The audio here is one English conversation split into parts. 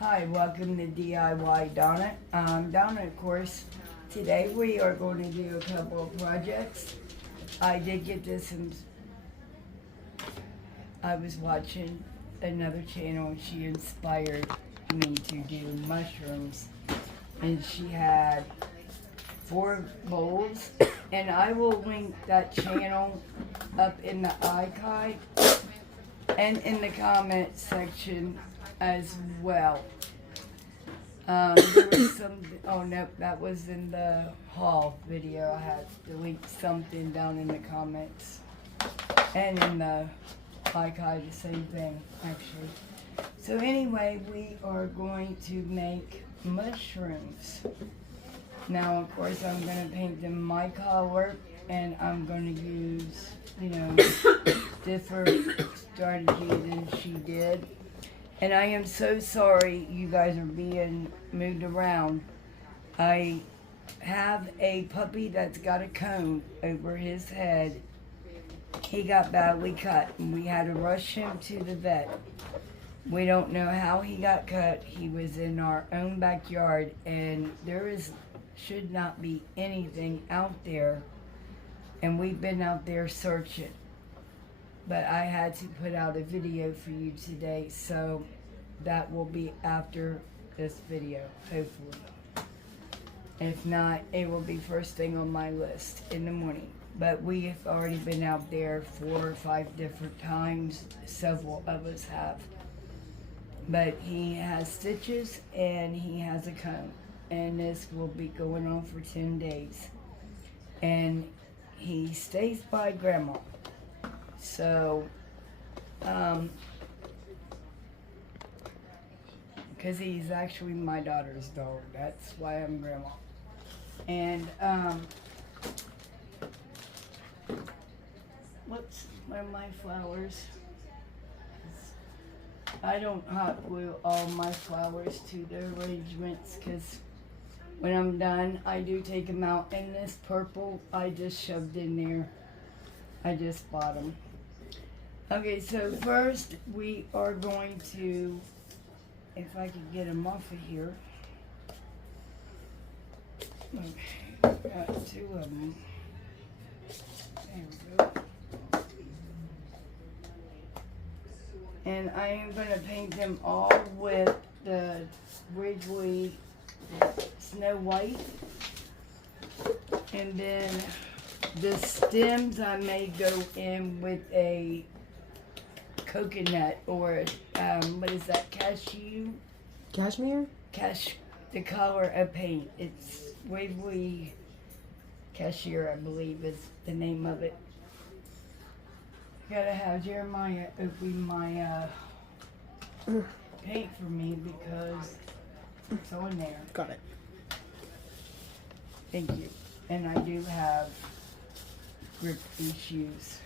Hi, welcome to DIY Donna. Donna, of course. Today we are going to do a couple of projects. I did get this I was watching another channel and she inspired me to do mushrooms. And she had 4 bowls, and I will link that channel up in the icon and in the comment section as well. There was some, oh no, that was in the haul video. I had to link something down in the comments. And in the icon, the same thing, actually. So anyway, we are going to make mushrooms. Now, of course, I'm going to paint them my color, and I'm going to use, different strategy than she did. And I am so sorry you guys are being moved around. I have a puppy that's got a cone over his head. He got badly cut, and we had to rush him to the vet. We don't know how he got cut. He was in our own backyard, and should not be anything out there. And we've been out there searching. But I had to put out a video for you today, so that will be after this video, hopefully. If not, it will be first thing on my list in the morning. But we have already been out there 4 or 5 different times. Several of us have. But he has stitches and he has a cone. And this will be going on for 10 days. And he stays by Grandma. So, because he's actually my daughter's dog. That's why I'm Grandma. And, what's one of my flowers? I don't hot glue all my flowers to the arrangements because when I'm done, I do take them out. And this purple, I just shoved in there. I just bought them. Okay, so first we are going to, if I could get them off of here. Okay, got 2 of them. There we go. And I am going to paint them all with the Wrigley Snow White. And then the stems I may go in with a coconut or what is that, Cashmere? The color of paint. It's Wrigley Cashier, I believe is the name of it. Gotta have Jeremiah open my paint for me because it's on there. Got it. Thank you. And I do have grip issues.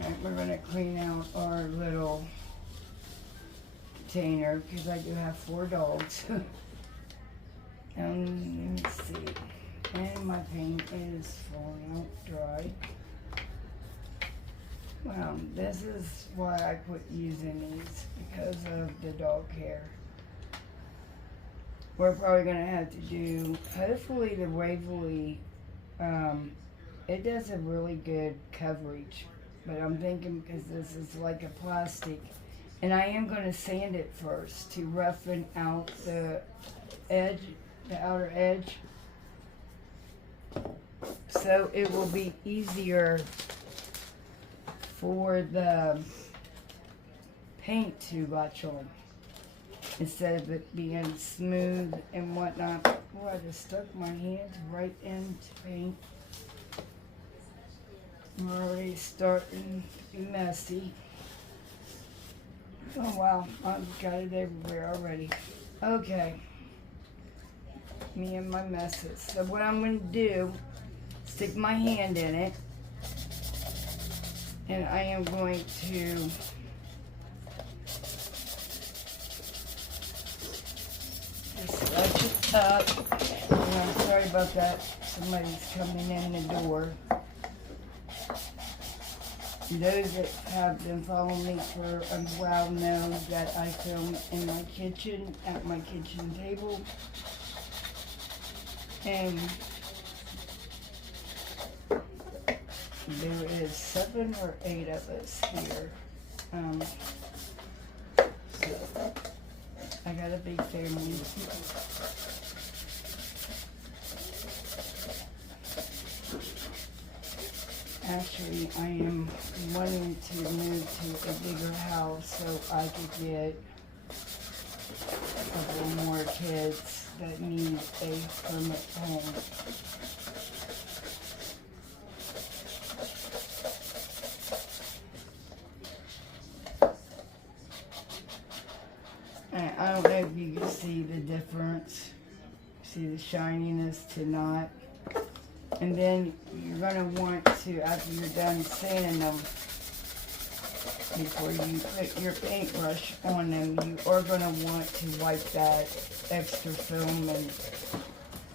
Alright, we're gonna clean out our little container because I do have 4 dogs. Let me see. And my paint is falling out dry. Well, this is why I quit using these, because of the dog hair. We're probably going to have to do, hopefully the Waverly, it does a really good coverage. But I'm thinking because this is like a plastic. And I am going to sand it first to roughen out the edge, the outer edge. So it will be easier for the paint to latch on instead of it being smooth and whatnot. Oh, I just stuck my hands right into paint. We're already starting to be messy. Oh wow, I've got it everywhere already. Okay. Me and my messes. So what I'm going to do, stick my hand in it, and I am going to just touch it up. And I'm sorry about that. Somebody's coming in the door. Those that have been following me for a while know that I film in my kitchen, at my kitchen table. And there is 7 or 8 of us here. So I got a big family. Actually, I am wanting to move to a bigger house so I could get a couple more kids that need a permanent home. And I don't know if you can see the difference. See the shininess to not. And then you're going to want to, after you're done sanding them, before you put your paintbrush on them, you are going to want to wipe that extra film and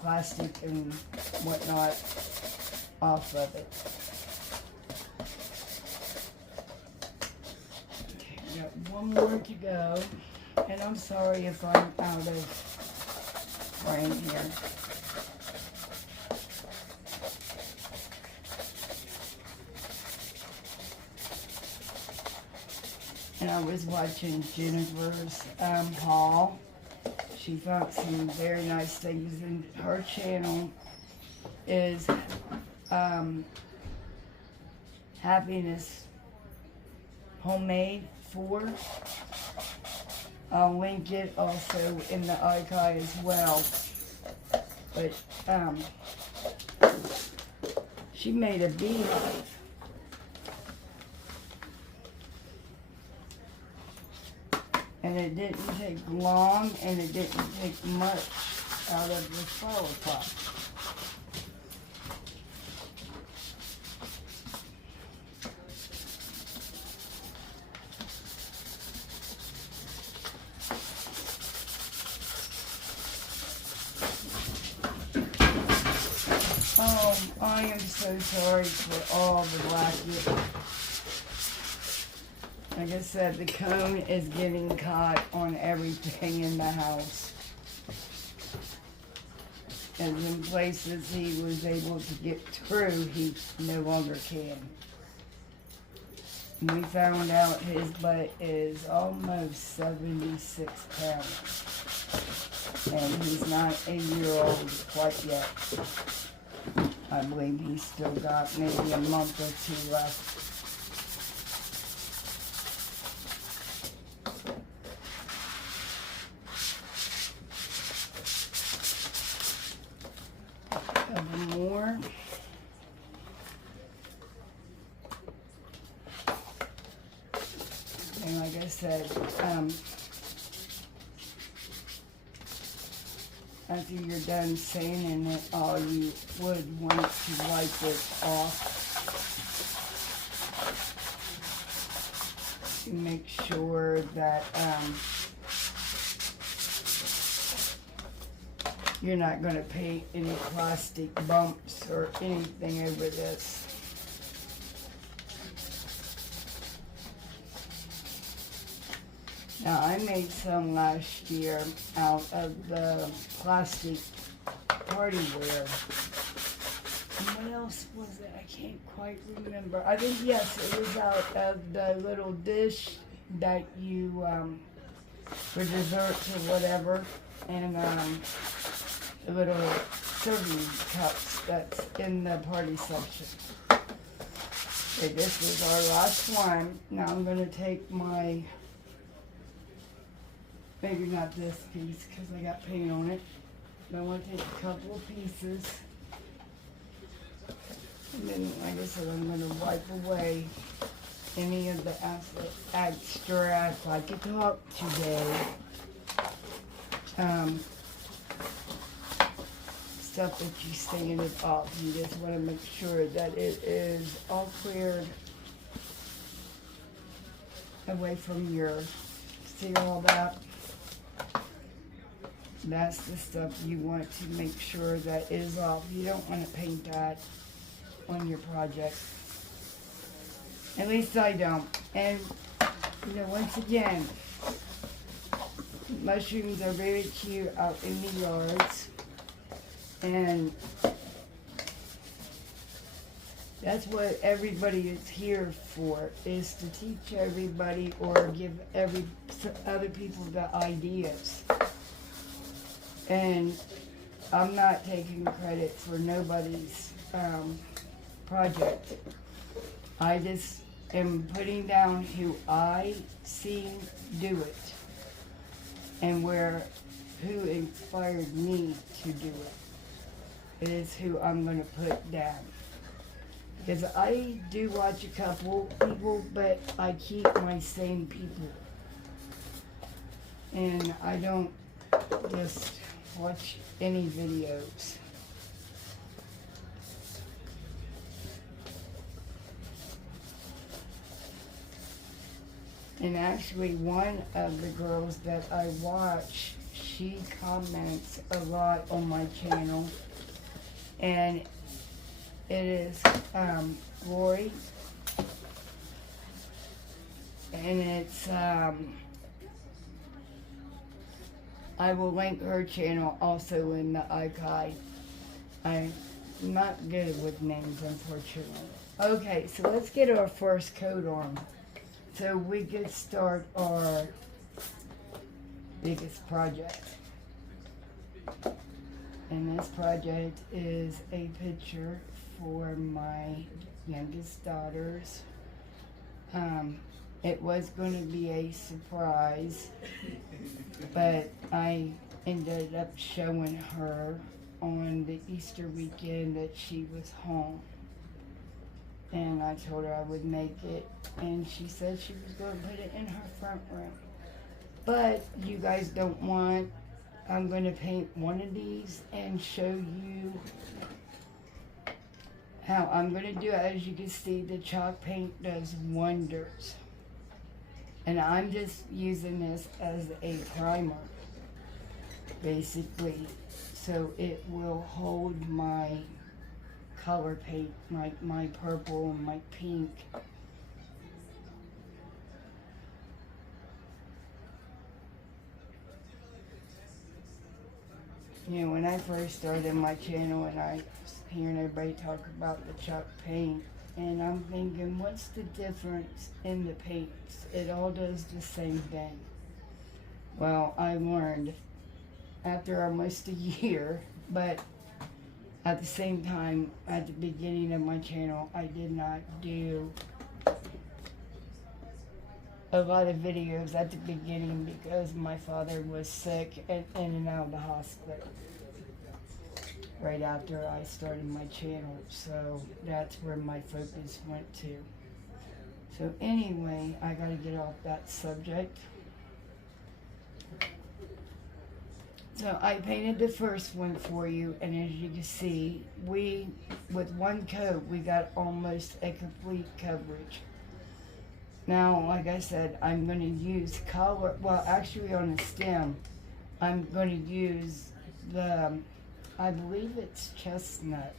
plastic and whatnot off of it. Okay, we got one more to go. And I'm sorry if I'm out of frame here. And I was watching Jennifer's haul. She found some very nice things, and her channel is Happiness Homemade 4. I'll link it also in the icon as well. But she made a beehive. And it didn't take long, and it didn't take much out of the flower pot. Oh, I am so sorry for all the black. Like I said, the cone is getting caught on everything in the house. And in places he was able to get through, he no longer can. And we found out his butt is almost 76 pounds. And he's not a year old quite yet. I believe he's still got maybe a month or 2 left. More. And like I said, after you're done sanding it, all you would want to wipe it off to make sure that you're not going to paint any plastic bumps or anything over this. Now, I made some last year out of the plastic party wear. And what else was it? I can't quite remember. I think, yes, it was out of the little dish that you, for desserts or whatever. And, the little serving cups that's in the party section. Okay, this is our last one. Now I'm going to take my, maybe not this piece because I got paint on it, but I want to take a couple of pieces. And then, like I said, I'm going to wipe away any of the extra, if I could talk today, stuff that you sanded off. You just want to make sure that it is all cleared away from your, see all that? That's the stuff you want to make sure that is off. You don't want to paint that on your project. At least I don't. And, you know, once again, mushrooms are very cute out in the yards. And that's what everybody is here for, is to teach everybody or give other people the ideas. And I'm not taking credit for nobody's project. I just am putting down who I see do it and who inspired me to do it. It is who I'm going to put down. Because I do watch a couple people, but I keep my same people. And I don't just watch any videos. And actually, one of the girls that I watch, she comments a lot on my channel. And it is Lori. And it's, I will link her channel also in the archive. I'm not good with names, unfortunately. Okay, so let's get our first coat on. So we could start our biggest project. And this project is a picture for my youngest daughters. It was going to be a surprise, but I ended up showing her on the Easter weekend that she was home. And I told her I would make it, and she said she was going to put it in her front room. But you guys don't want, I'm going to paint one of these and show you how I'm going to do it. As you can see, the chalk paint does wonders. And I'm just using this as a primer, basically, so it will hold my color paint, like my purple and my pink. You know, when I first started my channel and I was hearing everybody talk about the chalk paint, and I'm thinking, what's the difference in the paints? It all does the same thing. Well, I learned after almost a year, but at the same time, at the beginning of my channel, I did not do a lot of videos at the beginning because my father was sick and in and out of the hospital right after I started my channel. So that's where my focus went to. So anyway, I gotta get off that subject. So I painted the first one for you, and as you can see, with one coat, we got almost a complete coverage. Now, like I said, I'm going to use color, well, actually on the stem, I'm going to use the, I believe it's chestnut,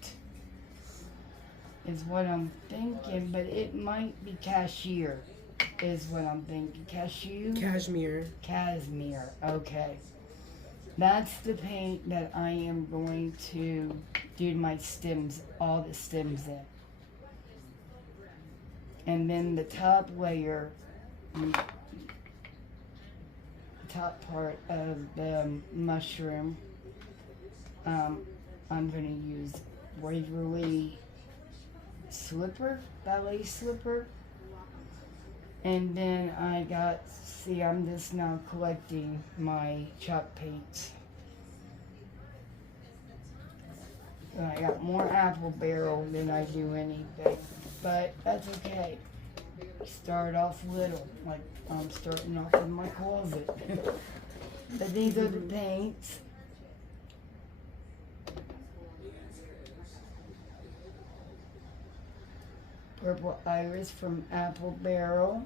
is what I'm thinking, but it might be cashier, is what I'm thinking. Cashew? Cashmere. Cashmere, okay. That's the paint that I am going to do my stems, all the stems in. And then the top layer, the top part of the mushroom, I'm going to use Waverly slipper, ballet slipper. And then I got, see, I'm just now collecting my chalk paints. So I got more apple barrel than I do anything, but that's okay. Start off little, like I'm starting off in my closet. But these are the paints. Purple Iris from Apple Barrel.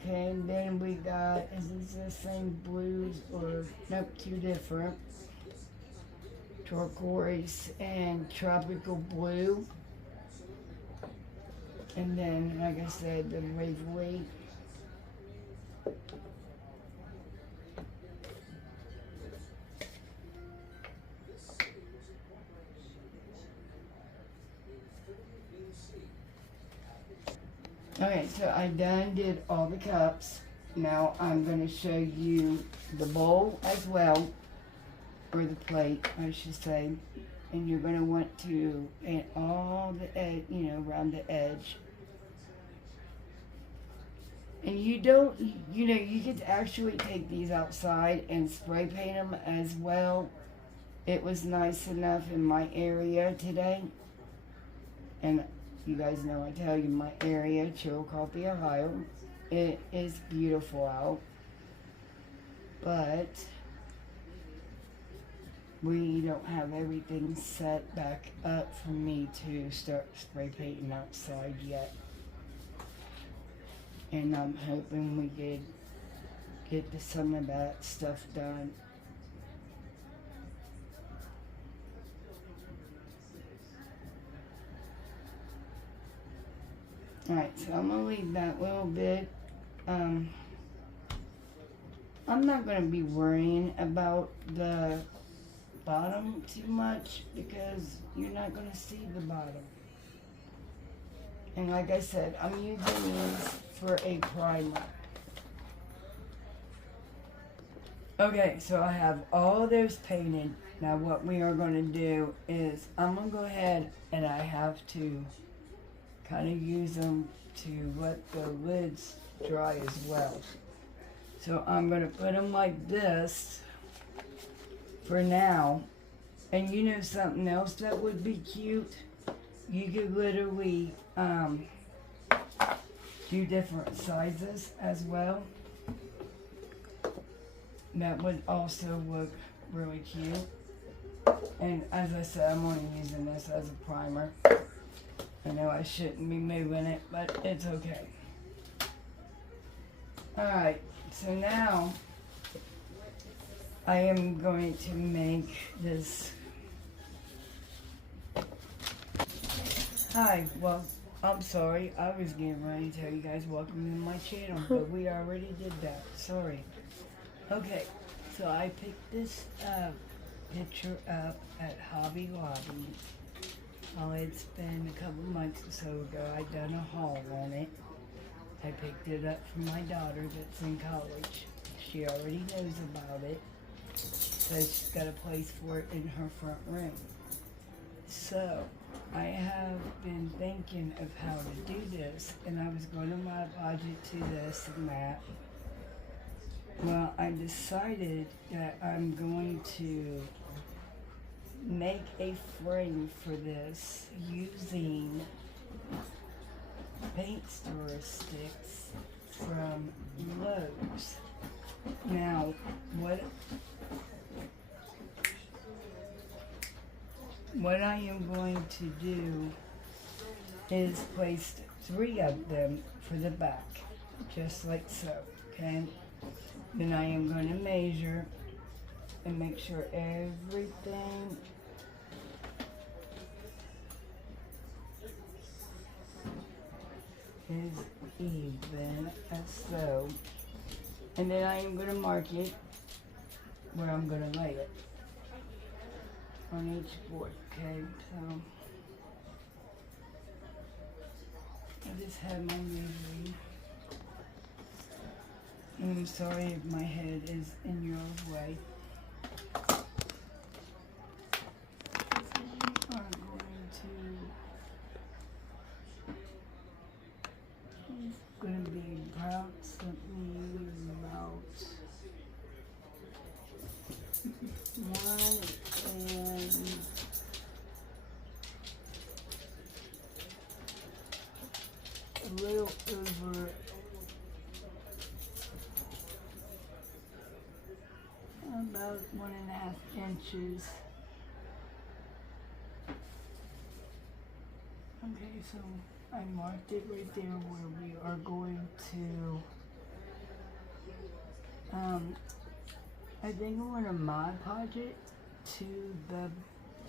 Okay, and then we got, is this the same blues or, nope, two different. Turquoise and Tropical Blue. And then, like I said, the Waverly. Okay, so I done did all the cups. Now I'm going to show you the bowl as well, or the plate, I should say. And you're going to want to add all the edge, around the edge. And you don't, you could actually take these outside and spray paint them as well. It was nice enough in my area today. And you guys know I tell you my area, Chillicothe, Ohio. It is beautiful out. But we don't have everything set back up for me to start spray painting outside yet. And I'm hoping we get some of that stuff done. Alright, so I'm going to leave that little bit. I'm not going to be worrying about the bottom too much because you're not going to see the bottom. And like I said, I'm using these for a primer. Okay, so I have all of those painted. Now what we are going to do is I'm going to go ahead and I have to kind of use them to let the lids dry as well. So I'm going to put them like this for now. And you know something else that would be cute? You could literally do different sizes as well. That would also look really cute. And as I said, I'm only using this as a primer. I know I shouldn't be moving it, but it's okay. Alright, so now I am going to make this. Hi, well, I'm sorry. I was getting ready to tell you guys welcome to my channel, but we already did that. Sorry. Okay, so I picked this picture up at Hobby Lobby. It's been a couple months or so ago. I done a haul on it. I picked it up from my daughter that's in college. She already knows about it, so she's got a place for it in her front room. So I have been thinking of how to do this, and I was going to mod budget to this and that. Well, I decided that I'm going to make a frame for this using paint stir sticks from Lowe's. Now, what I am going to do is place 3 of them for the back, just like so, okay? Then I am going to measure and make sure everything is even as so. And then I am going to mark it where I'm going to lay it on each board, okay? So I just had my measuring. And I'm sorry if my head is in your way. I'm going to be approximately about 1 and a little over about 1.5 inches. Okay, so I marked it right there where we are going to, I think I'm going to Mod Podge it to the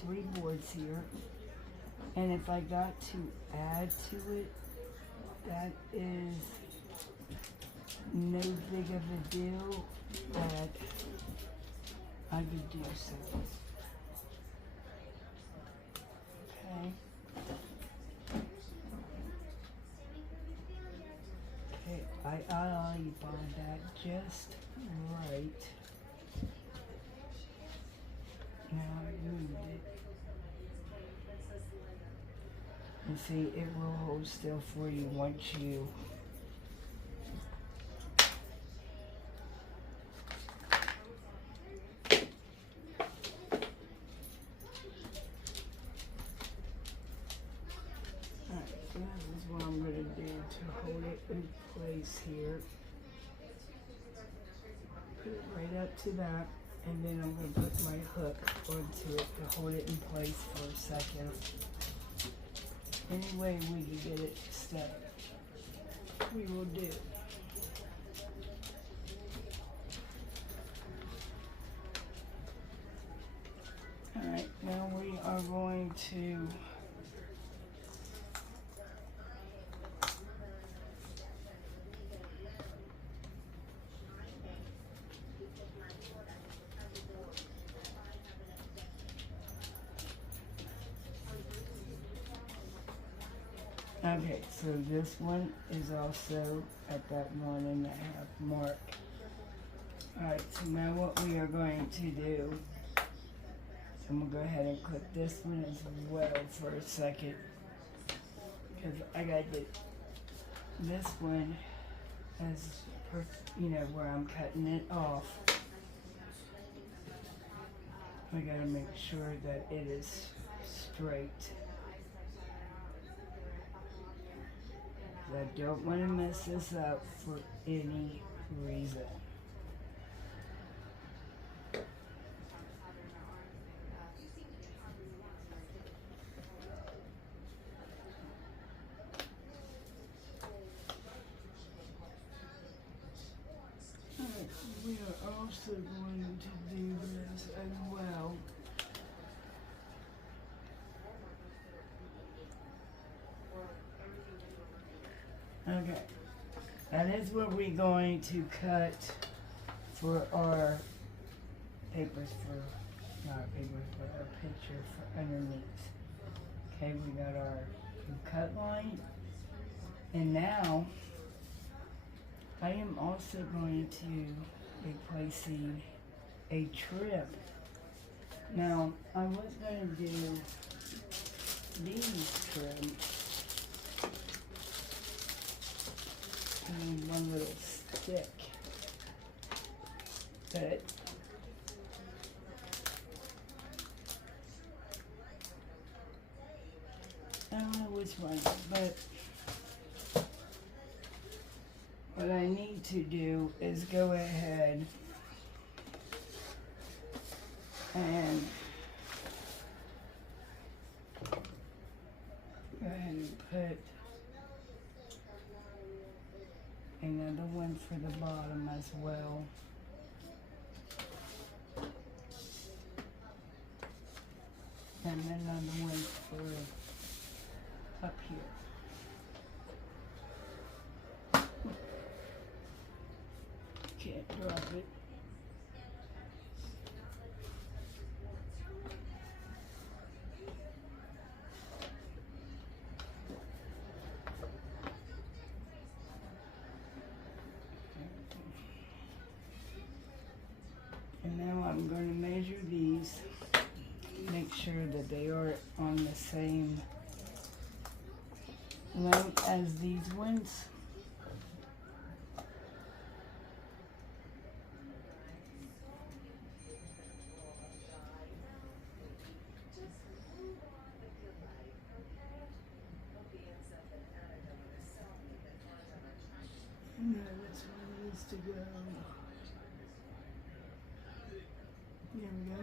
3 boards here. And if I got to add to it, that is no big of a deal that I could do so. Okay. Okay, I find that just right. Now I moved it. And see, it will hold still for you once you Alright, so this is what I'm gonna do to hold it in place here. Put it right up to that, and then I'm gonna put my hook onto it to hold it in place for a second. Any way we can get it to stay, we will do. Alright, now we are going to okay, so this one is also at that 1.5 mark. Alright, so now what we are going to do, I'm gonna go ahead and clip this one as well for a second, because I gotta get this one as where I'm cutting it off. I gotta make sure that it is straight. I don't want to mess this up for any reason. Alright, we are also going to do this as well. Okay, that is what we're going to cut for our papers not our papers, but our picture for underneath. Okay, we got our cut line, and now I am also going to be placing a trim. Now, I was going to do these trims. And one little stick, but I don't know which one, but what I need to do is go ahead and put another one for the bottom as well. And another one for up here. Can't drop it. And now I'm going to measure these, make sure that they are on the same length as these ones. No, this one needs to go. There we go.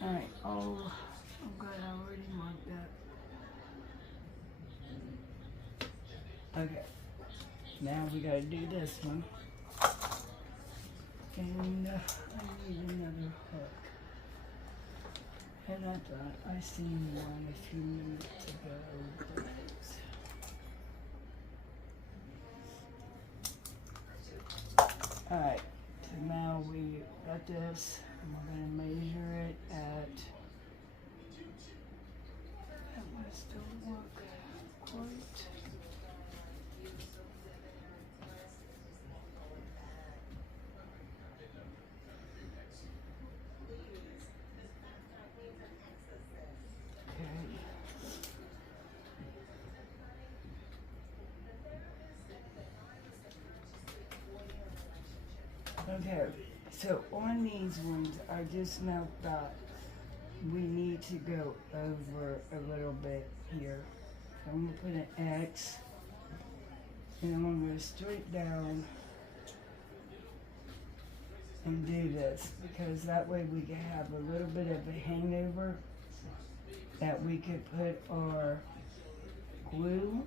Alright, oh, I'm glad I already marked that. Okay. Now we gotta do this one. And I need another hook. And I thought I seen one a few minutes ago. Alright, so now we got this, and we're gonna measure it at, that one still work quite. Okay, so on these ones, I just now thought we need to go over a little bit here. So I'm gonna put an X, and I'm gonna go straight down and do this, because that way we can have a little bit of a hangover that we could put our glue,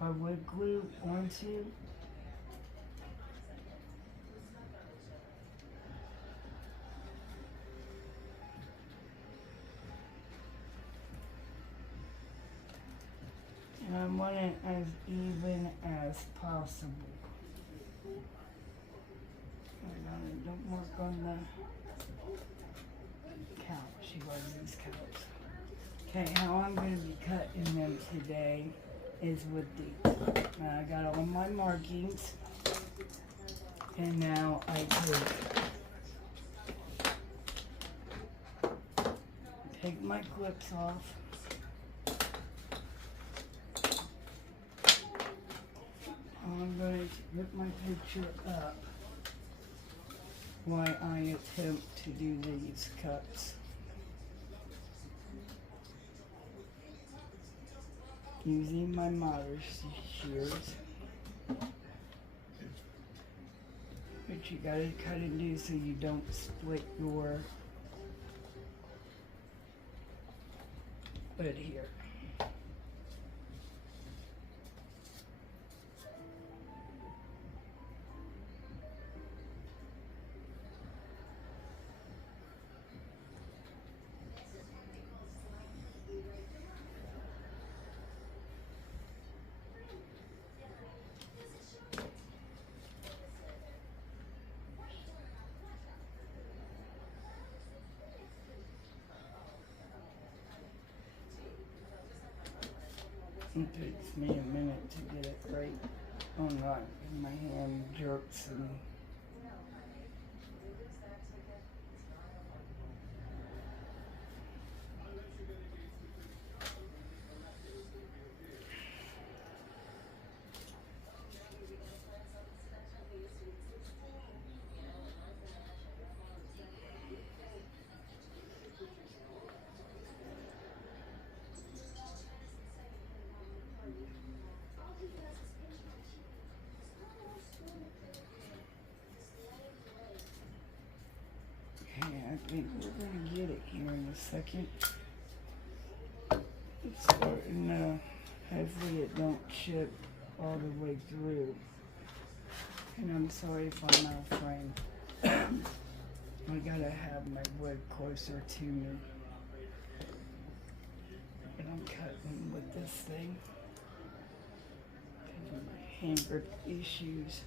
our wood glue onto. And I want it as even as possible. Don't work on the couch. You want these couch. Okay, how I'm going to be cutting them today is with these. Now I got all my markings. And now I take my clips off. I'm going to rip my picture up while I attempt to do these cuts. Using my miter shears. But you gotta cut and do so you don't split your wood here. It takes me a minute to get it right online. My hand jerks and I think we're going to get it here in a second. It's starting, hopefully it don't chip all the way through. And I'm sorry if I'm out of frame. I gotta have my wood closer to me. And I'm cutting with this thing. Because of my hand grip issues.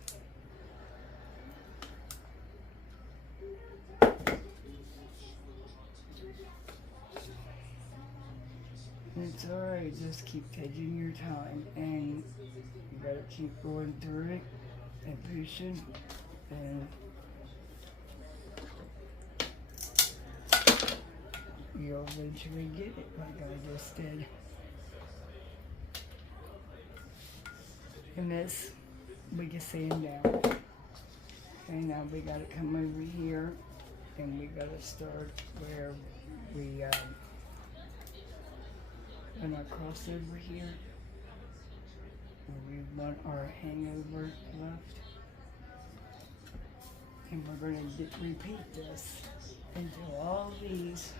It's alright, just keep taking your time, and you gotta keep going through it and pushing, and you'll eventually get it like I just did. And this, we can sand down. Okay, now we gotta come over here, and we gotta start where we, and our crossover here, where we want our hangover left, and we're going to repeat this until all these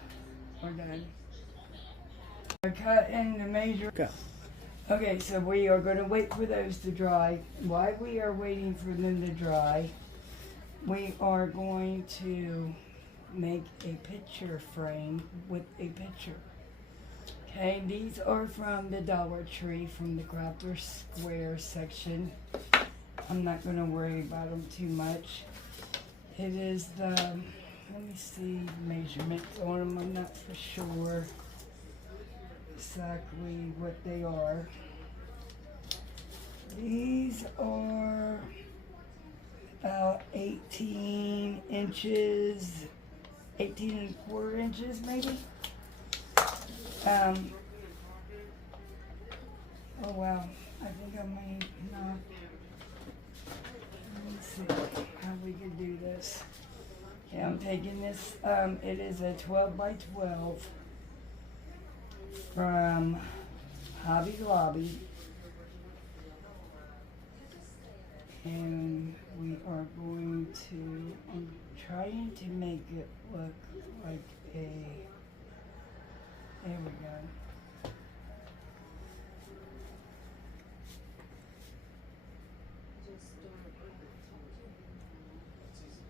are done. I cut in the measure. Go. Okay, so we are going to wait for those to dry. While we are waiting for them to dry, we are going to make a picture frame with a picture. Okay, these are from the Dollar Tree from the Crafter Square section. I'm not going to worry about them too much. It is the, let me see measurements on them. I'm not for sure exactly what they are. These are about 18 inches, 18 and 1/4 inches maybe. Oh wow, I think I may not. Let me see how we can do this. Yeah, I'm taking this, it is a 12 by 12 from Hobby Lobby. And we are going to, I'm trying to make it look like a, there we go.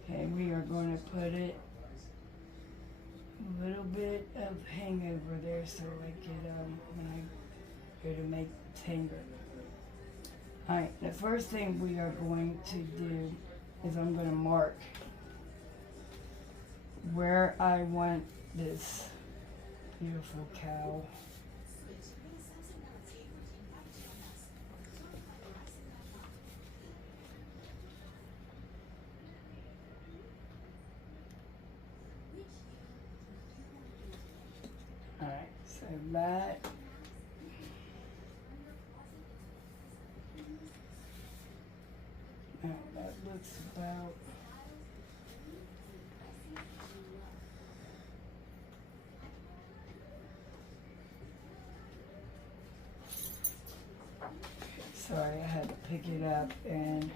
Okay, we are going to put it a little bit of hangover there so I get, when I go to make the hanger. Alright, the first thing we are going to do is I'm going to mark where I want this beautiful cow. Alright, so that that looks about sorry, I had to pick it up and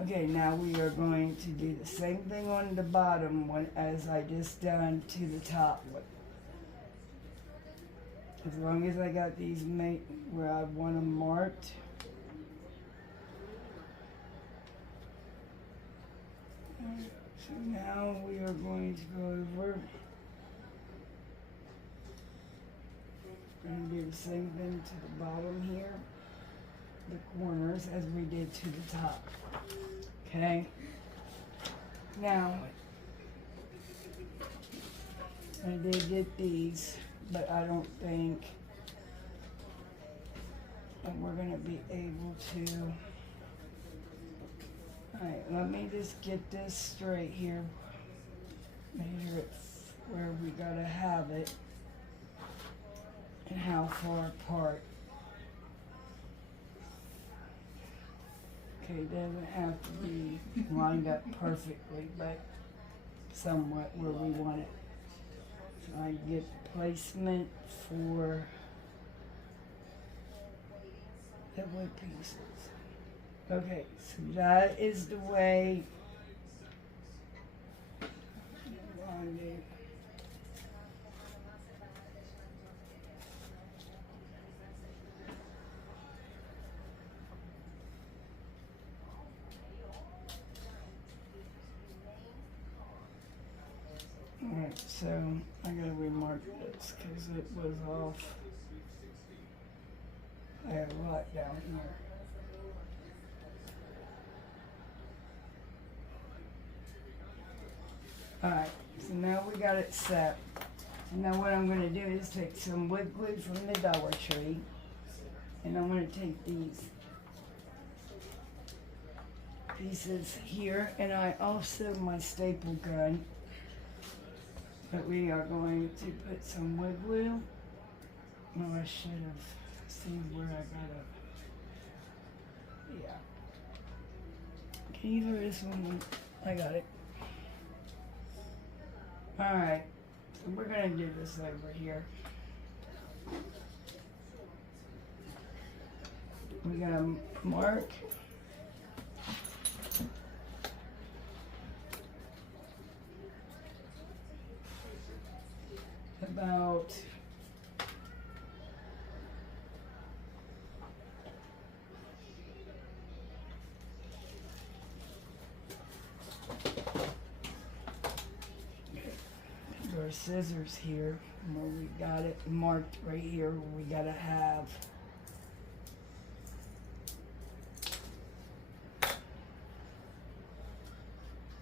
okay, now we are going to do the same thing on the bottom one as I just done to the top one. As long as I got these where I want them marked. So now we are going to go over and do the same thing to the bottom here, the corners as we did to the top. Okay. Now, I did get these, but I don't think that we're going to be able to. Alright, let me just get this straight here. Measure it where we got to have it and how far apart. Okay, it doesn't have to be lined up perfectly, but somewhat where we want it. So I get placement for the wood pieces. Okay, so that is the way I want it. Alright, so I gotta remark this because it was off. I have a lot down here. Alright, so now we got it set. And now what I'm going to do is take some wood glue from the Dollar Tree. And I'm going to take these pieces here. And I also, my staple gun. But we are going to put some wood glue. Oh, I should have seen where I got it. Yeah. Can you throw this one? I got it. Alright, so we're going to do this over here. we're gonna mark about our scissors here where we got it marked right here where we gotta have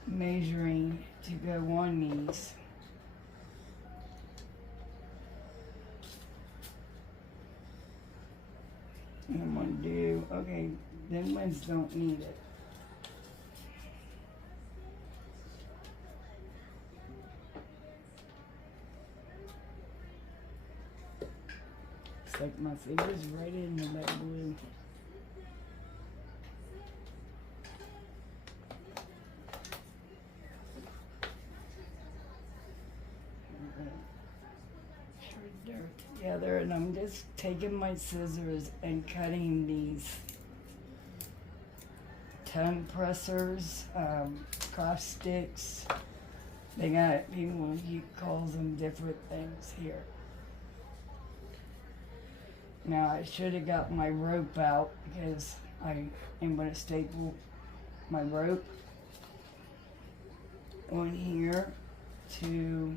measuring to go on these. And I'm gonna do, okay, them ones don't need it. It's like my finger's right in that blue. Dirt together, and I'm just taking my scissors and cutting these tongue pressers, cross sticks. They got people he calls them different things here. Now I should have got my rope out because I am going to staple my rope on here to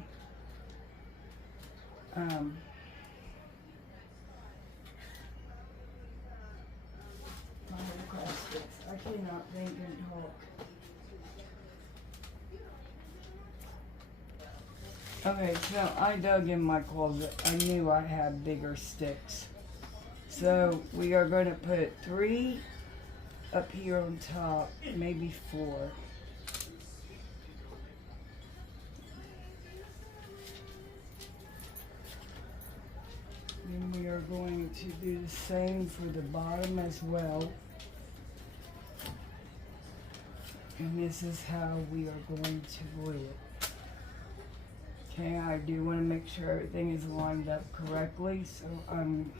my cross sticks. I cannot think and talk. Okay, so I dug in my closet. I knew I had bigger sticks. So we are going to put 3 up here on top, maybe 4. Then we are going to do the same for the bottom as well. And this is how we are going to glue it. Okay, I do want to make sure everything is lined up correctly, so I'm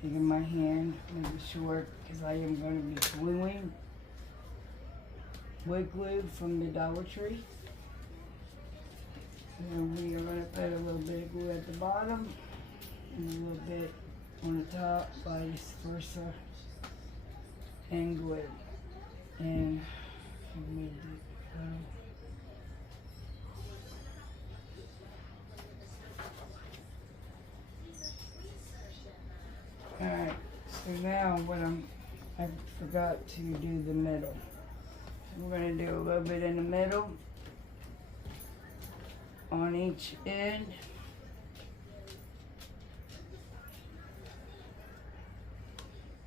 taking my hand, making sure, because I am going to be gluing wood glue from the Dollar Tree. And we are going to put a little bit of glue at the bottom and a little bit on the top, vice versa, and glue. And move it. Alright, so now I forgot to do the middle. So we're going to do a little bit in the middle on each end.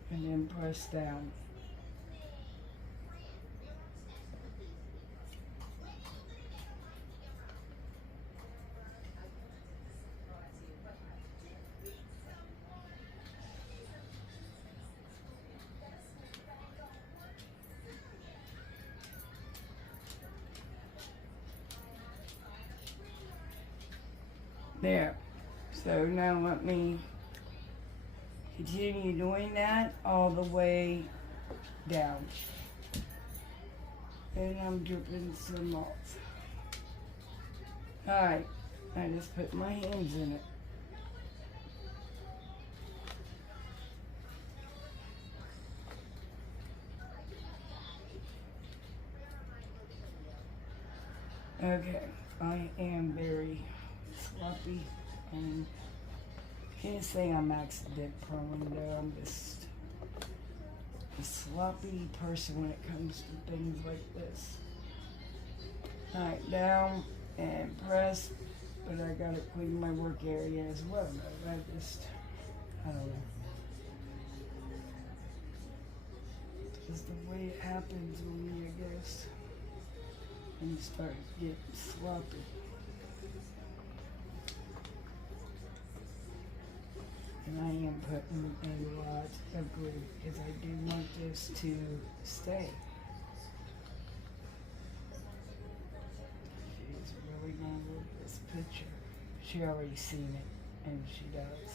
And then press down. There. So now let me continue doing that all the way down. And I'm dripping some off. Alright, I just put my hands in it. Okay, I am very sloppy and can't say I'm accident prone though. I'm just a sloppy person when it comes to things like this. Alright, down and press, but I gotta clean my work area as well though. I don't know. Just the way it happens with me, I guess. And you start getting sloppy. And I am putting a lot of glue because I do want this to stay. She's really gonna love this picture. She already seen it, and she does.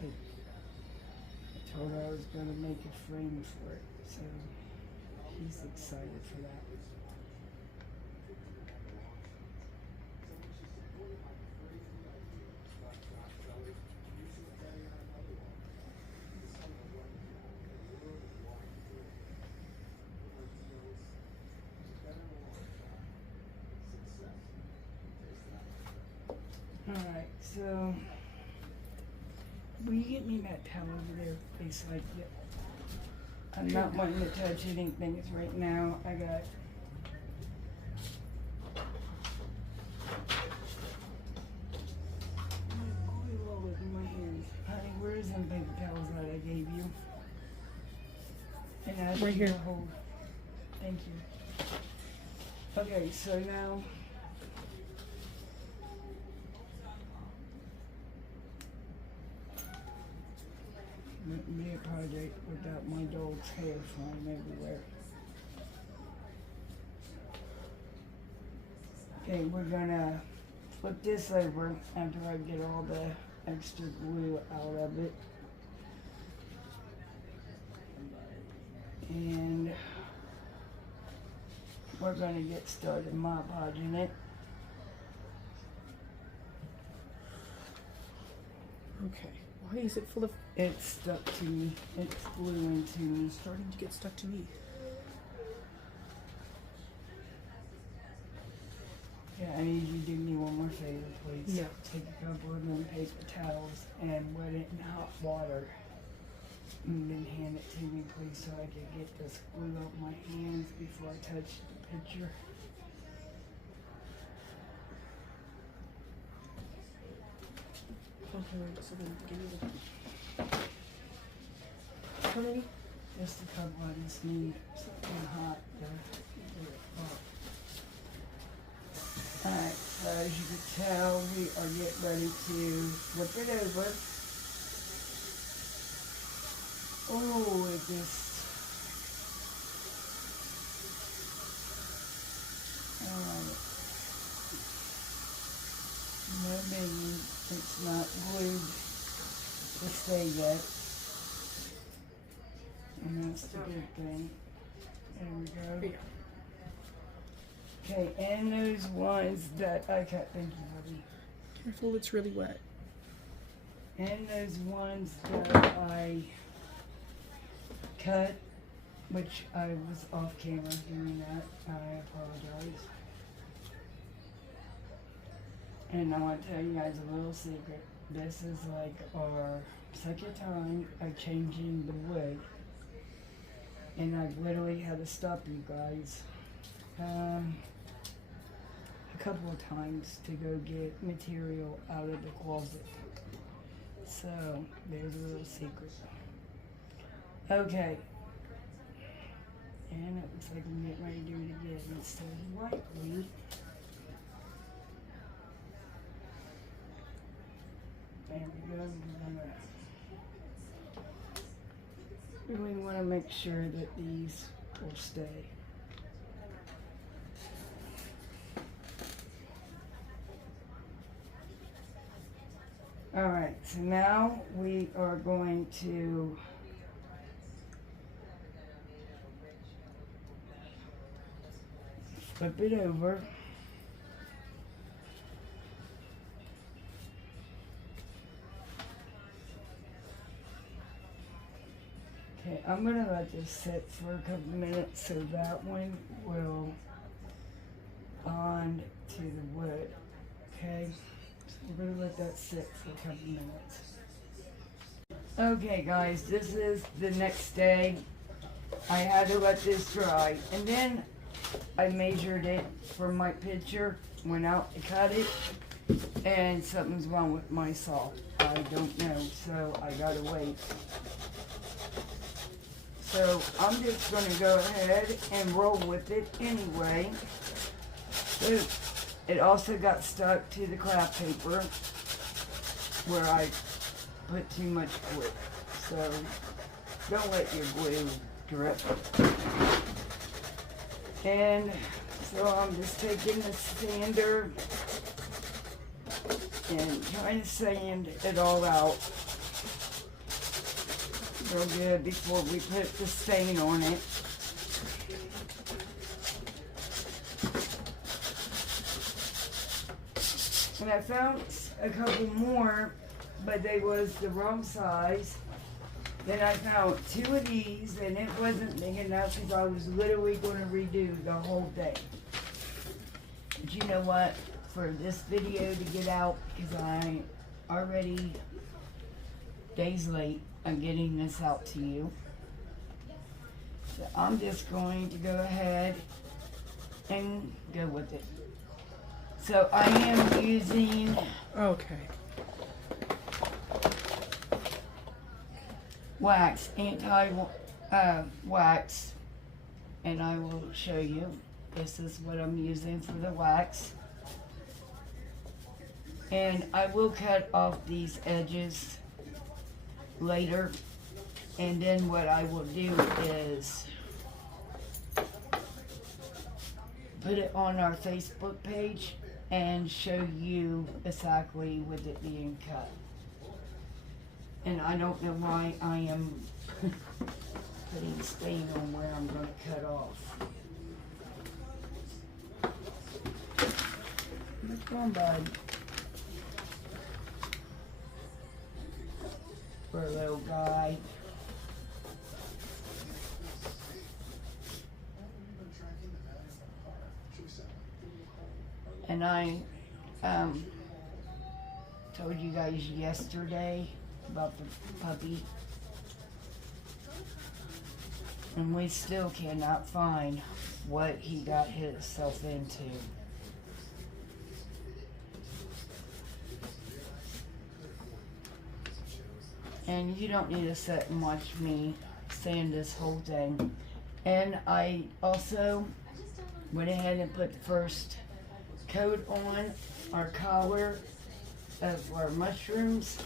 But I told her I was going to make a frame for it, so she's excited for that. Alright, so will you get me that towel over there, please? So I get, I'm not wanting to touch anything right now. I got oil all over my hands. Honey, where's them paper towels that I gave you? And I Right here. Hold. Thank you. Okay, so now. Wouldn't be a project without my dog's hair flying everywhere. Okay, we're gonna flip this over after I get all the extra glue out of it. And we're gonna get started Mod Podging it. Okay. Why is it full of It's stuck to me. It's gluing to me. starting to get stuck to me? Yeah, I need you to do me one more favor, please. Yeah. Take a couple of them paper towels and wet it in hot water. And then hand it to me, please, so I can get this glue off my hands before I touch the picture. Okay, so then give me the. How many? Just a couple. I just need something hot to get it hot. Alright, so as you can tell, we are getting ready to flip it over. Oh, it just. No biggie, it's not glued to stay yet. And that's the good thing. There we go. Okay, and those ones that I cut, thank you, buddy. Careful, it's really wet. And those ones that I cut, which I was off camera doing that, I apologize. And I want to tell you guys a little secret. This is like our second time of changing the wood. And I've literally had to stop you guys a couple of times to go get material out of the closet. So, there's a little secret. Okay. And it looks like I'm getting ready to do it again instead of lightly. There we go. We really want to make sure that these will stay. Alright, so now we are going to flip it over. Okay, I'm going to let this sit for a couple of minutes so that one will bond to the wood. Okay, so we're going to let that sit for a couple of minutes. Okay guys, this is the next day. I had to let this dry, and then I measured it for my picture, went out to cut it, and something's wrong with my saw. I don't know, so I gotta wait. So I'm just going to go ahead and roll with it anyway. So it also got stuck to the craft paper where I put too much glue. So don't let your glue drip. And so I'm just taking the sander and trying to sand it all out. real good before we put the stain on it. And I found a couple more, but they was the wrong size. Then I found 2 of these, and it wasn't big enough because I was literally going to redo the whole thing. But you know what? For this video to get out, because I already days late, I'm getting this out to you. So I'm just going to go ahead and go with it. So I am using Okay. wax, wax, and I will show you. This is what I'm using for the wax. And I will cut off these edges later, and then what I will do is put it on our Facebook page and show you exactly with it being cut. And I don't know why I am putting stain on where I'm going to cut off. What's going on, bud? For a little guy. And I told you guys yesterday about the puppy, and we still cannot find what he got himself into. And you don't need to sit and watch me sand this whole thing. And I also went ahead and put the first coat on our collar of our mushrooms.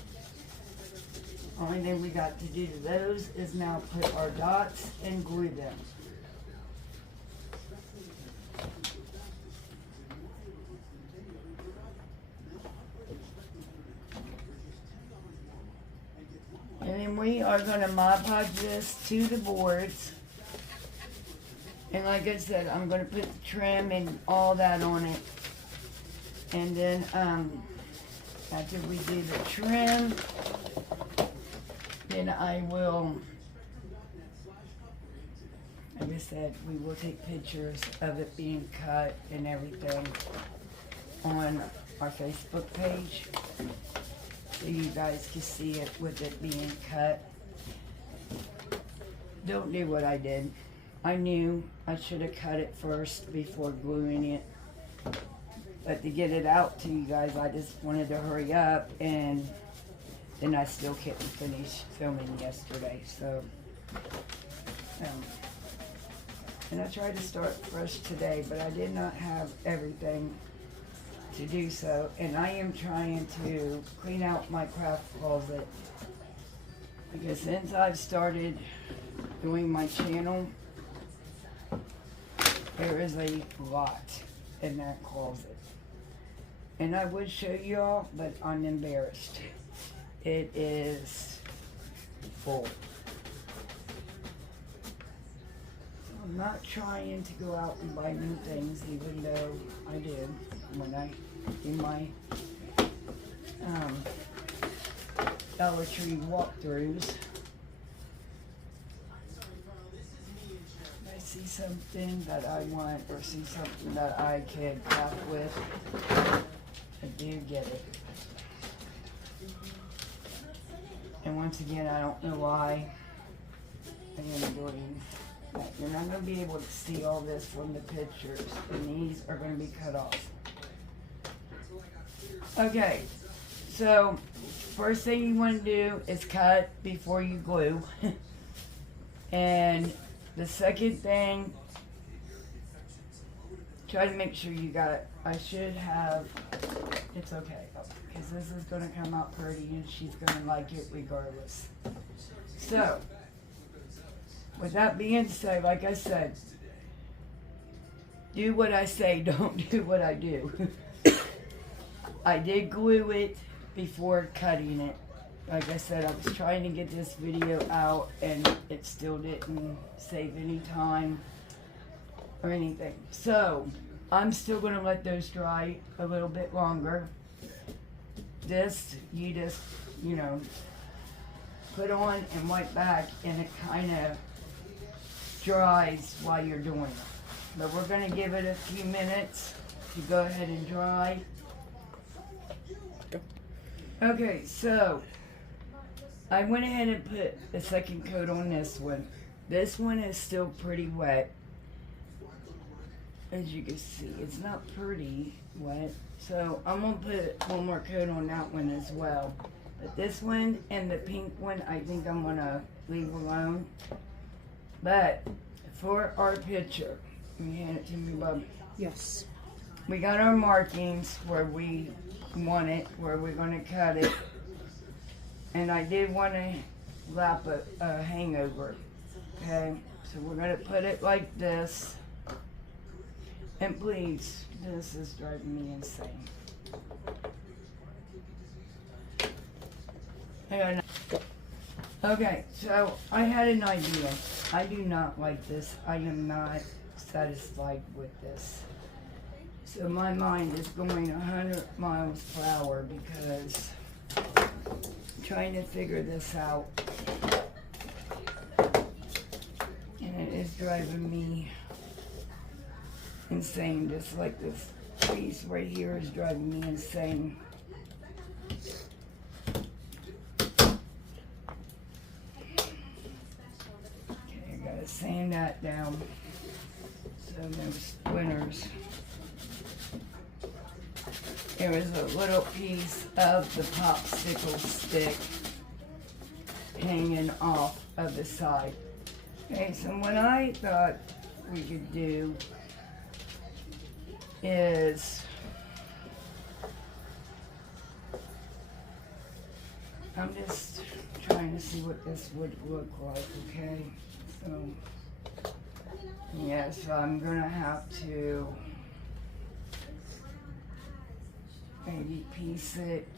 Only thing we got to do to those is now put our dots and glue them. And then we are going to Mod Podge this to the boards. And like I said, I'm going to put the trim and all that on it. And then after we do the trim, then I will, like I said, we will take pictures of it being cut and everything on our Facebook page, so you guys can see it with it being cut. Don't do what I did. I knew I should have cut it first before gluing it. But to get it out to you guys, I just wanted to hurry up, and then I still couldn't finish filming yesterday. So, and I tried to start fresh today, but I did not have everything to do so. And I am trying to clean out my craft closet, because since I've started doing my channel, there is a lot in that closet. And I would show y'all, but I'm embarrassed. It is full. So I'm not trying to go out and buy new things, even though I did when I do my Dollar Tree walkthroughs. I see something that I want, or see something that I can craft with, I do get it. And once again, I don't know why I am doing that. You're not going to be able to see all this from the pictures, and these are going to be cut off. Okay, so first thing you want to do is cut before you glue. And the second thing, try to make sure you got, I should have, it's okay, because this is going to come out pretty and she's going to like it regardless. So, with that being said, like I said, do what I say, don't do what I do. I did glue it before cutting it, like I said, I was trying to get this video out and it still didn't save any time or anything. So, I'm still gonna let those dry a little bit longer. This, you just, you know, put on and wipe back, and it kind of dries while you're doing it. But we're gonna give it a few minutes to go ahead and dry. Okay, so I went ahead and put a second coat on this one. This one is still pretty wet. As you can see, it's not pretty wet. So I'm gonna put one more coat on that one as well. But this one and the pink one, I think I'm gonna leave alone. But for our picture, let me hand it to me, Bub. Yes. We got our markings where we want it, where we're gonna cut it. And I did want to lap a hangover, okay? So we're gonna put it like this. And please, this is driving me insane. Hang on. Okay, so I had an idea. I do not like this. I am not satisfied with this. So my mind is going 100 miles per hour because I'm trying to figure this out. And it is driving me insane, just like this piece right here is driving me insane. Okay, I gotta sand that down so no splinters. There was a little piece of the popsicle stick hanging off of the side. Okay, so what I thought we could do is I'm just trying to see what this would look like, okay? So, yeah, so I'm gonna have to maybe piece it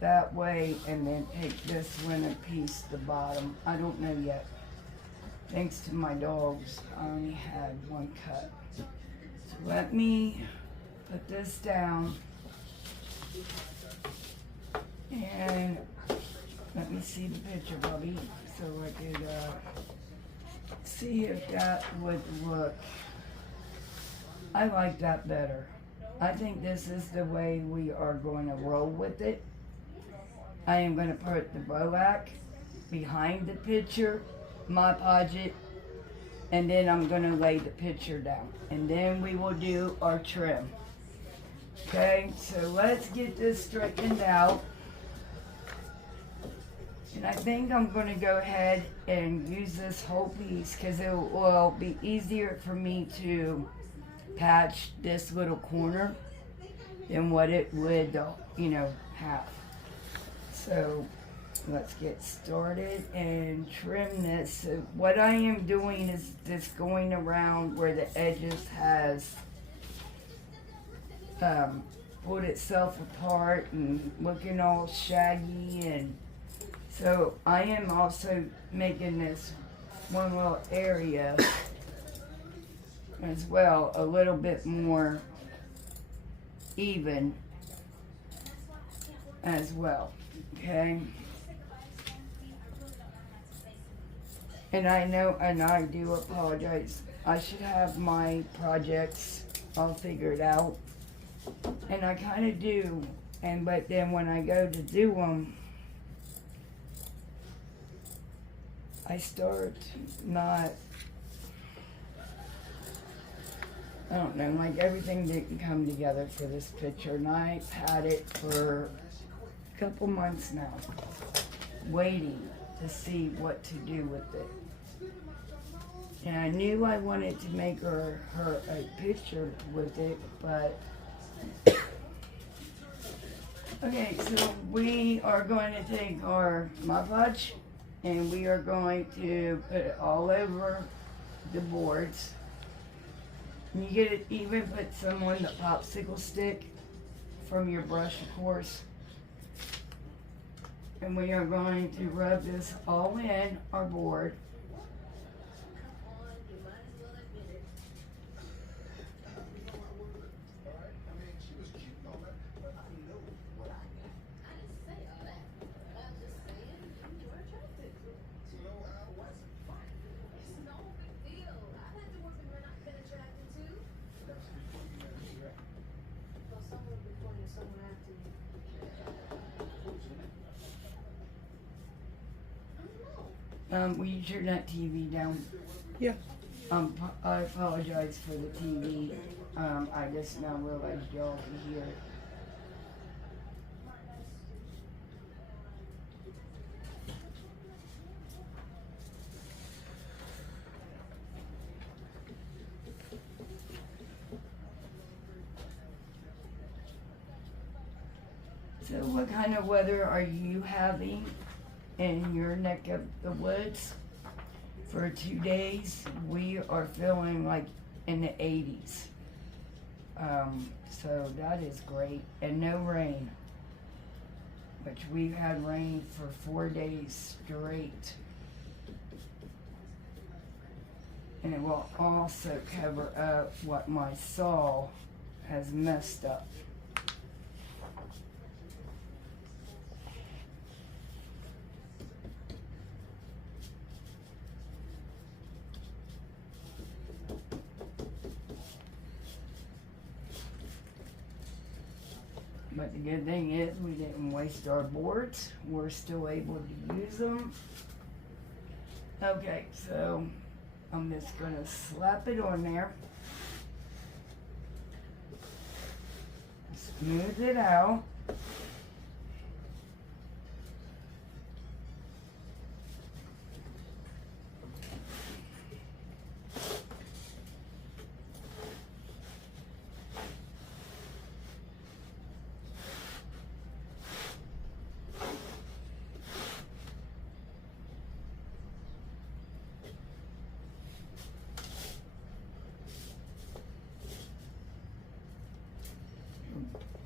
that way and then take this one and piece the bottom. I don't know yet. Thanks to my dogs, I only had one cut. So let me put this down and let me see the picture, Bubby, so I could see if that would look. I like that better. I think this is the way we are going to roll with it. I am going to put the Boac behind the picture, Mod Podge, and then I'm going to lay the picture down. And then we will do our trim. Okay, so let's get this straightened out. And I think I'm going to go ahead and use this whole piece because it will be easier for me to patch this little corner than what it would, you know, have. So let's get started and trim this. So what I am doing is just going around where the edges has pulled itself apart and looking all shaggy, and so I am also making this one little area as well a little bit more even as well, okay? And I know, and I do apologize, I should have my projects all figured out, and I kind of do, but then when I go to do them, I start not, I don't know, like everything didn't come together for this picture, and I've had it for a couple months now, waiting to see what to do with it. And I knew I wanted to make her a picture with it, but okay, so we are going to take our Mod Podge and we are going to put it all over the boards. And you get it even, put some on the popsicle stick from your brush, of course. And we are going to rub this all in our board. Will you turn that TV down? Yeah. I apologize for the TV. I just now realized y'all can hear it. So what kind of weather are you having in your neck of the woods? For 2 days, we are feeling like in the 80s. So that is great. And no rain. Which we've had rain for 4 days straight. And it will also cover up what my saw has messed up. But the good thing is we didn't waste our boards. We're still able to use them. Okay, so I'm just gonna slap it on there. Smooth it out.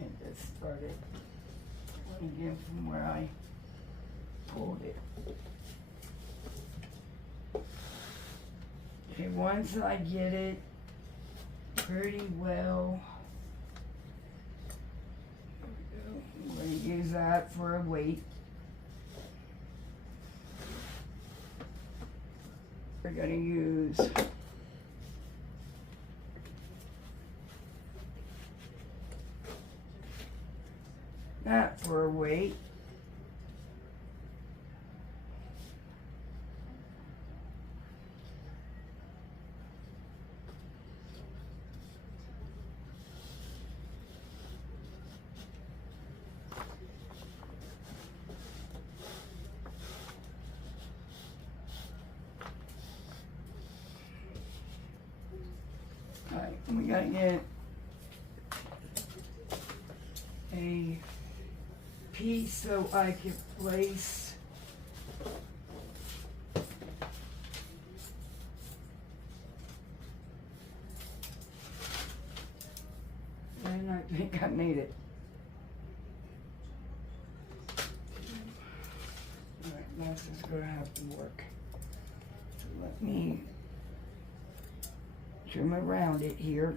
And just start it again from where I pulled it. Okay, once I get it pretty well, I'm going to use that for a weight. We're going to use that for a weight. Alright, we gotta get a piece so I can place and I think I made it. Alright, this is gonna have to work. So let me trim around it here.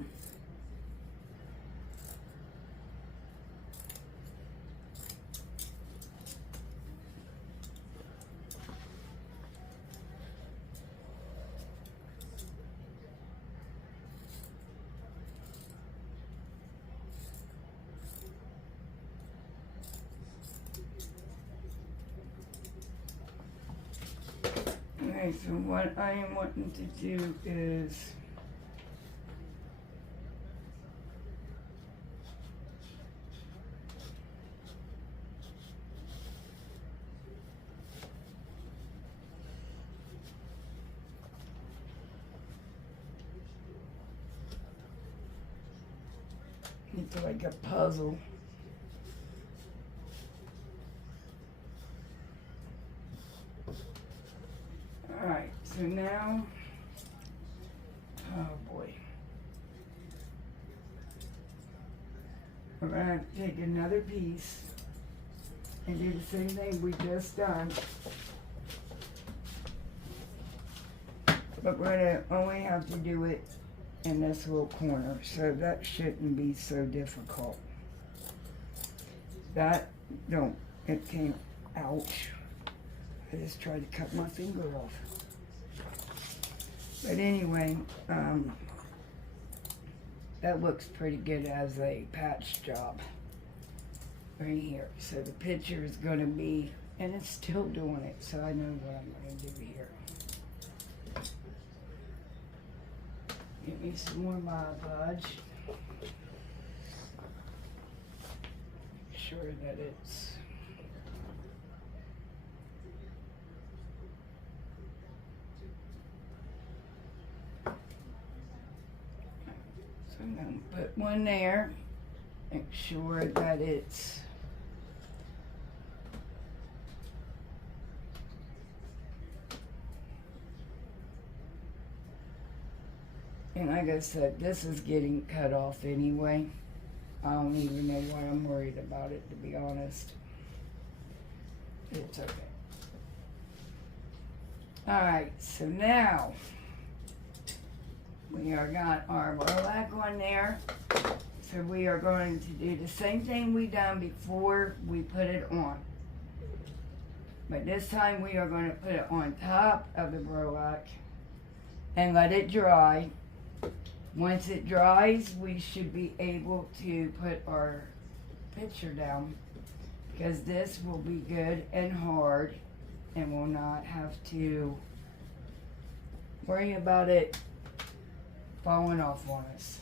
Okay, so what I am wanting to do is it's like a puzzle. Alright, so now, oh boy. We're gonna take another piece and do the same thing we just done. But we're gonna only have to do it in this little corner, so that shouldn't be so difficult. That, don't, it came, ouch. I just tried to cut my finger off. But anyway, that looks pretty good as a patch job right here. So the picture is going to be, and it's still doing it, so I know what I'm going to do here. Give me some more Mod Podge. Make sure that it's so I'm going to put one there. Make sure that it's and like I said, this is getting cut off anyway. I don't even know why I'm worried about it, to be honest. It's okay. Alright, so now we are got our burlap on there. So we are going to do the same thing we done before we put it on. But this time we are going to put it on top of the burlap and let it dry. Once it dries, we should be able to put our picture down, because this will be good and hard and will not have to worry about it falling off on us.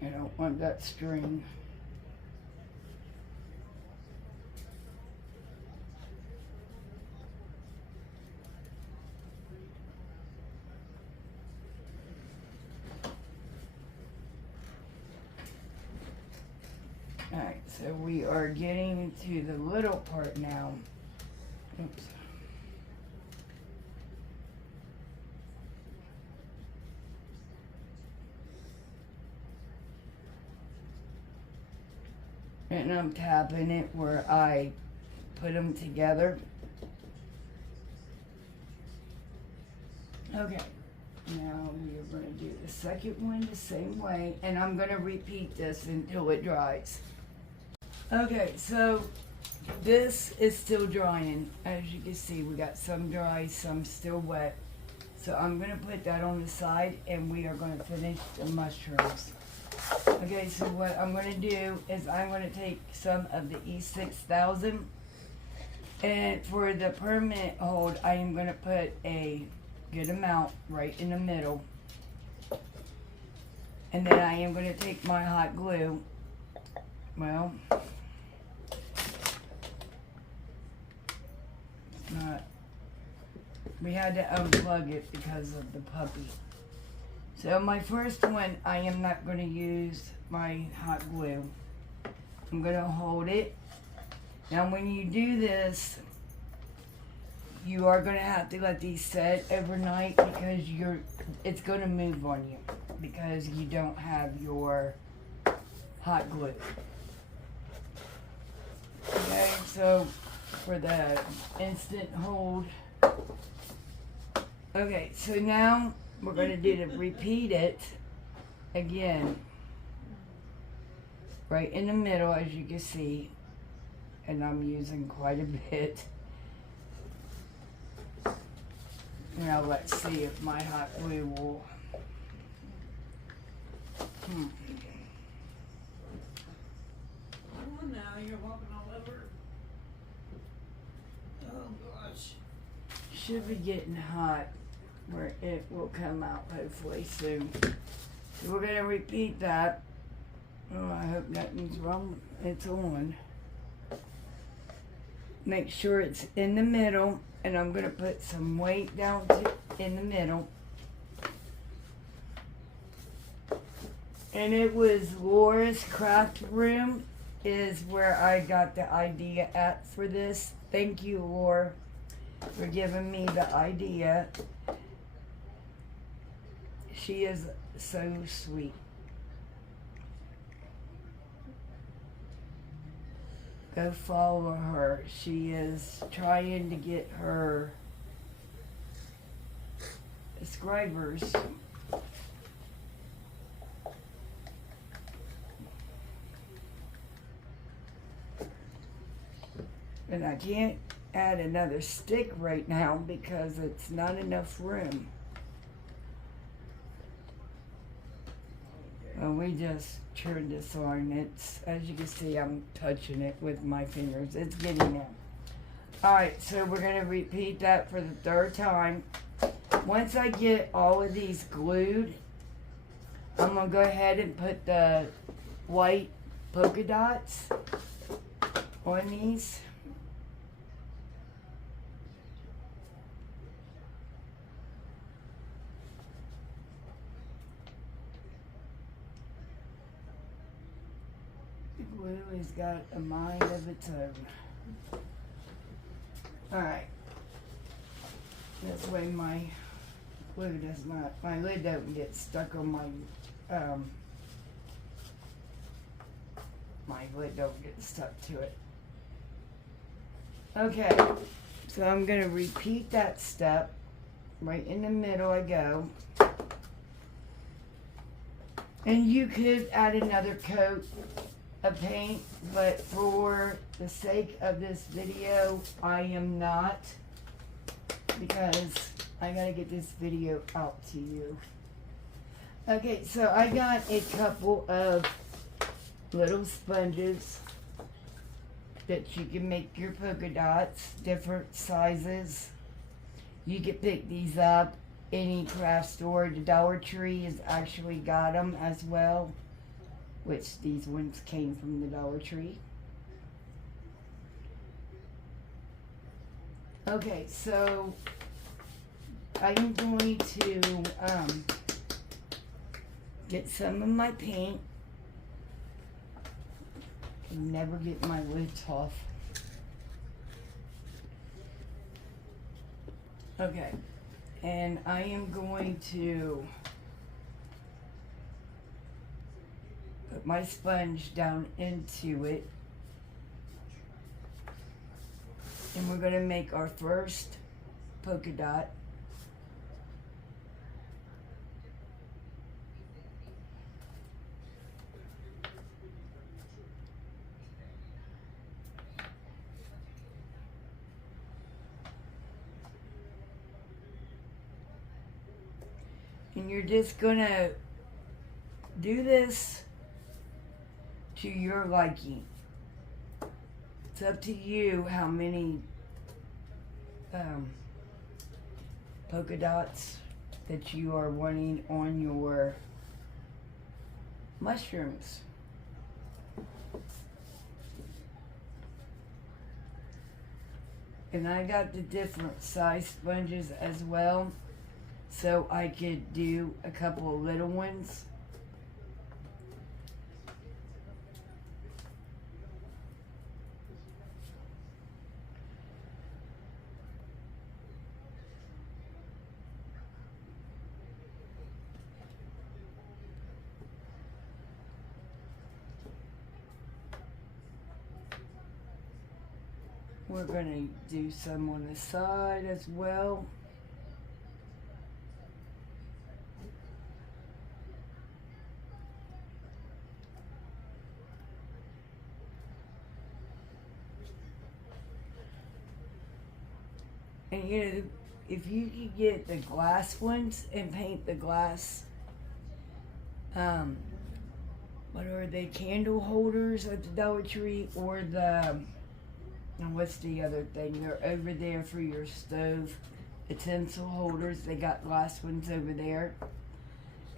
I don't want that string. Alright, so we are getting to the little part now. Oops. And I'm tapping it where I put them together. Okay, now we are going to do the second one the same way, and I'm going to repeat this until it dries. Okay, so this is still drying. As you can see, we got some dry, some still wet. So I'm going to put that on the side, and we are going to finish the mushrooms. Okay, so what I'm going to do is I'm going to take some of the E6000, and for the permanent hold, I am going to put a good amount right in the middle. And then I am going to take my hot glue. Well, it's not. We had to unplug it because of the puppy. So my first one, I am not going to use my hot glue. I'm going to hold it. Now when you do this, you are going to have to let these set overnight, because it's going to move on you because you don't have your hot glue. Okay, so for the instant hold. Okay, so now we're going to do to repeat it again, right in the middle, as you can see, and I'm using quite a bit. Now let's see if my hot glue will. Come on now, you're walking all over. Oh gosh. Should be getting hot where it will come out hopefully soon. So we're going to repeat that. Oh, I hope nothing's wrong. It's on. Make sure it's in the middle, and I'm going to put some weight down in the middle. And it was Laura's Craft Room is where I got the idea at for this. Thank you, Laura. for giving me the idea. She is so sweet. Go follow her. She is trying to get her subscribers. And I can't add another stick right now because it's not enough room. Well, we just turned this on. It's, as you can see, I'm touching it with my fingers. It's getting there. Alright, so we're going to repeat that for the third time. Once I get all of these glued, I'm going to go ahead and put the white polka dots on these. Glue has got a mind of its own. Alright. This way my glue does not, my lid doesn't get stuck on my lid don't get stuck to it. Okay, so I'm going to repeat that step. Right in the middle I go. And you could add another coat of paint, but for the sake of this video, I am not, because I gotta get this video out to you. Okay, so I got a couple of little sponges that you can make your polka dots, different sizes. You can pick these up any craft store. The Dollar Tree has actually got them as well, which these ones came from the Dollar Tree. Okay, so I'm going to get some of my paint. Never get my lids off. Okay, and I am going to put my sponge down into it, and we're going to make our first polka dot. And you're just going to do this to your liking. It's up to you how many polka dots that you are wanting on your mushrooms. And I got the different size sponges as well, so I could do a couple of little ones. We're going to do some on the side as well. And you know, if you could get the glass ones and paint the glass, what are they, candle holders at the Dollar Tree, or the, and what's the other thing? They're over there for your stove utensil holders. They got glass ones over there.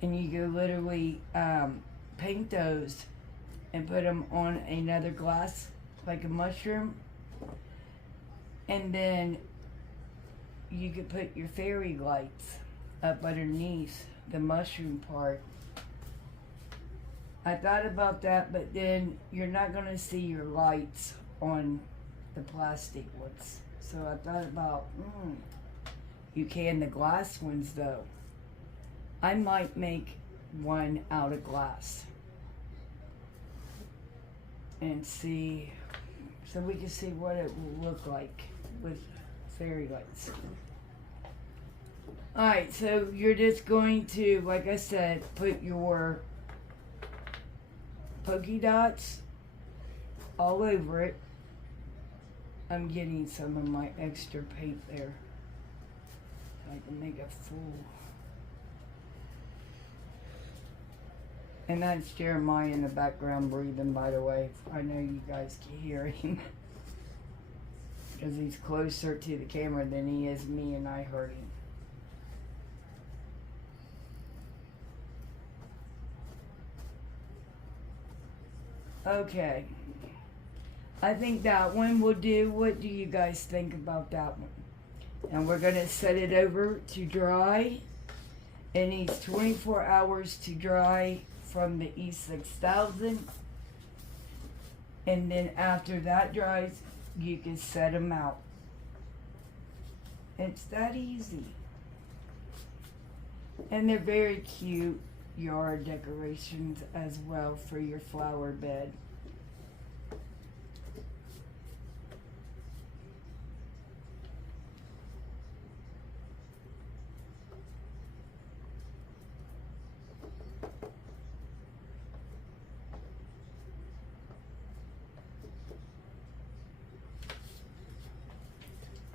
And you go literally paint those and put them on another glass, like a mushroom. And then you could put your fairy lights up underneath the mushroom part. I thought about that, but then you're not going to see your lights on the plastic ones. So I thought about, you can the glass ones though. I might make one out of glass. And see, so we can see what it will look like with fairy lights. Alright, so you're just going to, like I said, put your polka dots all over it. I'm getting some of my extra paint there. So I can make a full. And that's Jeremiah in the background breathing, by the way. I know you guys can hear him. Because he's closer to the camera than he is me, and I heard him. Okay. I think that one will do. What do you guys think about that one? And we're going to set it over to dry. It needs 24 hours to dry from the E6000. And then after that dries, you can set them out. It's that easy. And they're very cute yard decorations as well for your flower bed.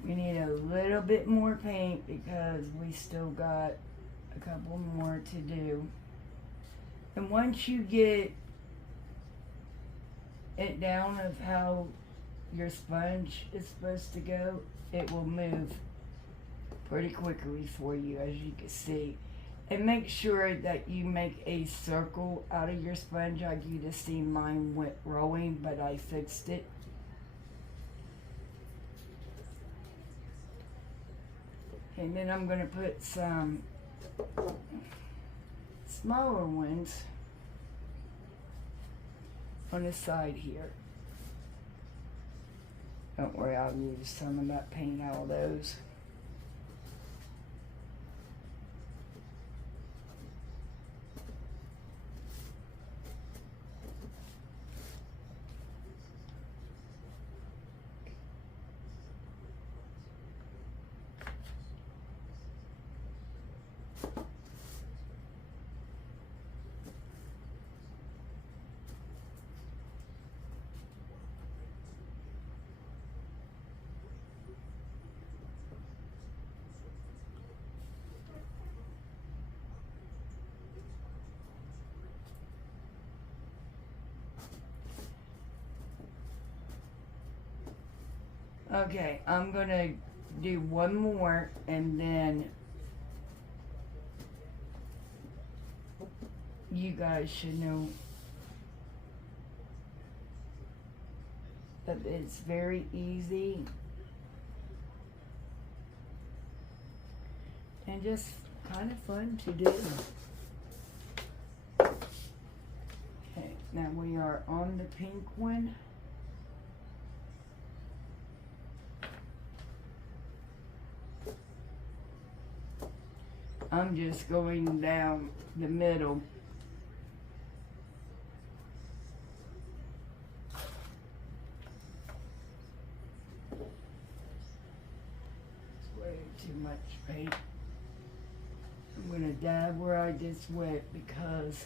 We need a little bit more paint because we still got a couple more to do. And once you get it down of how your sponge is supposed to go, it will move pretty quickly for you, as you can see. And make sure that you make a circle out of your sponge. Like you just see mine went rolling, but I fixed it. And then I'm going to put some smaller ones on the side here. Don't worry, I'll use some of that paint out of those. Okay, I'm gonna do one more and then you guys should know that it's very easy and just kind of fun to do. Okay, now we are on the pink one. I'm just going down the middle. Way too much paint. I'm gonna dab where I just went because,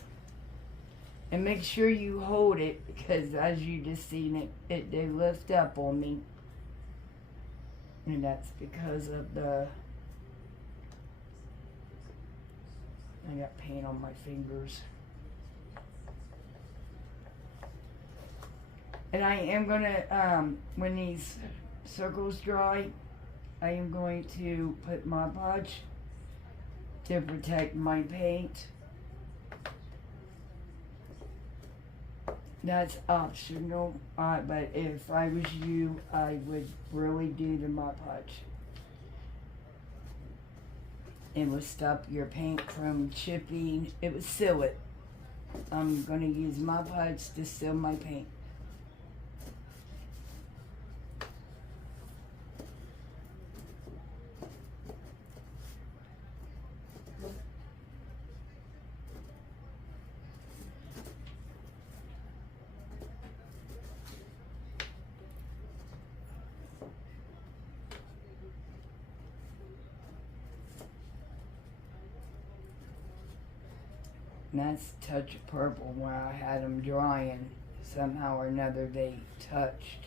and make sure you hold it because as you just seen it did lift up on me. And that's because of the, I got paint on my fingers. And I am gonna, when these circles dry, I am going to put Mod Podge to protect my paint. That's optional, but if I was you, I would really do the Mod Podge. It will stop your paint from chipping. It would seal it. I'm going to use Mod Podge to seal my paint. And that's touch of purple where I had them drying. Somehow or another they touched.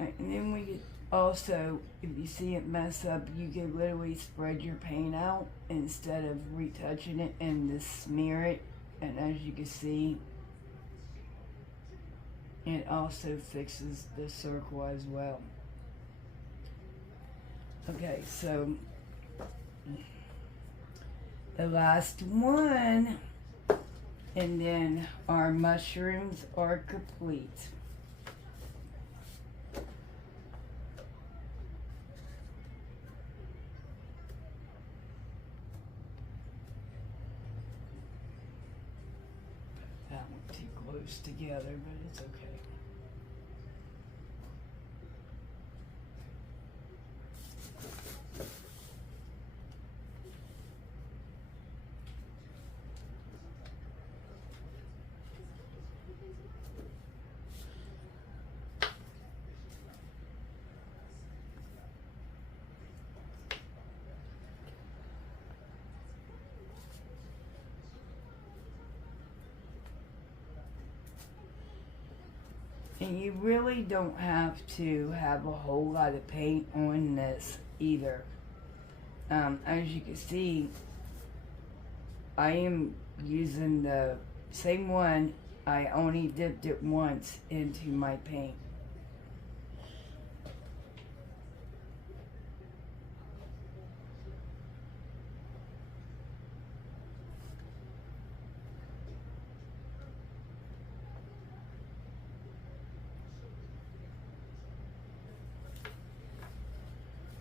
Right, and then we could also, if you see it mess up, you could literally spread your paint out instead of retouching it and just smear it. And as you can see, it also fixes the circle as well. Okay, so the last one, and then our mushrooms are complete. That one too close together, but it's okay. And you really don't have to have a whole lot of paint on this either. As you can see, I am using the same one. I only dipped it once into my paint.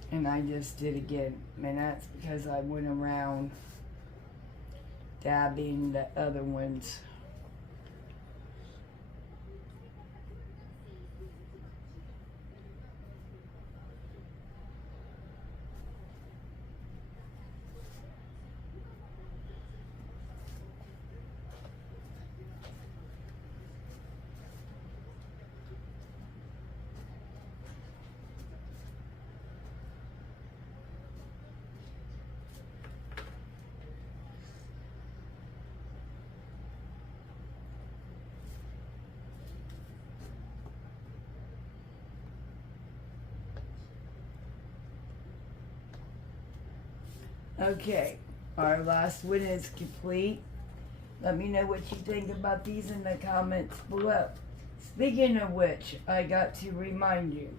And I just did again, and that's because I went around dabbing the other ones. Okay, our last one is complete. Let me know what you think about these in the comments below. Speaking of which, I got to remind you,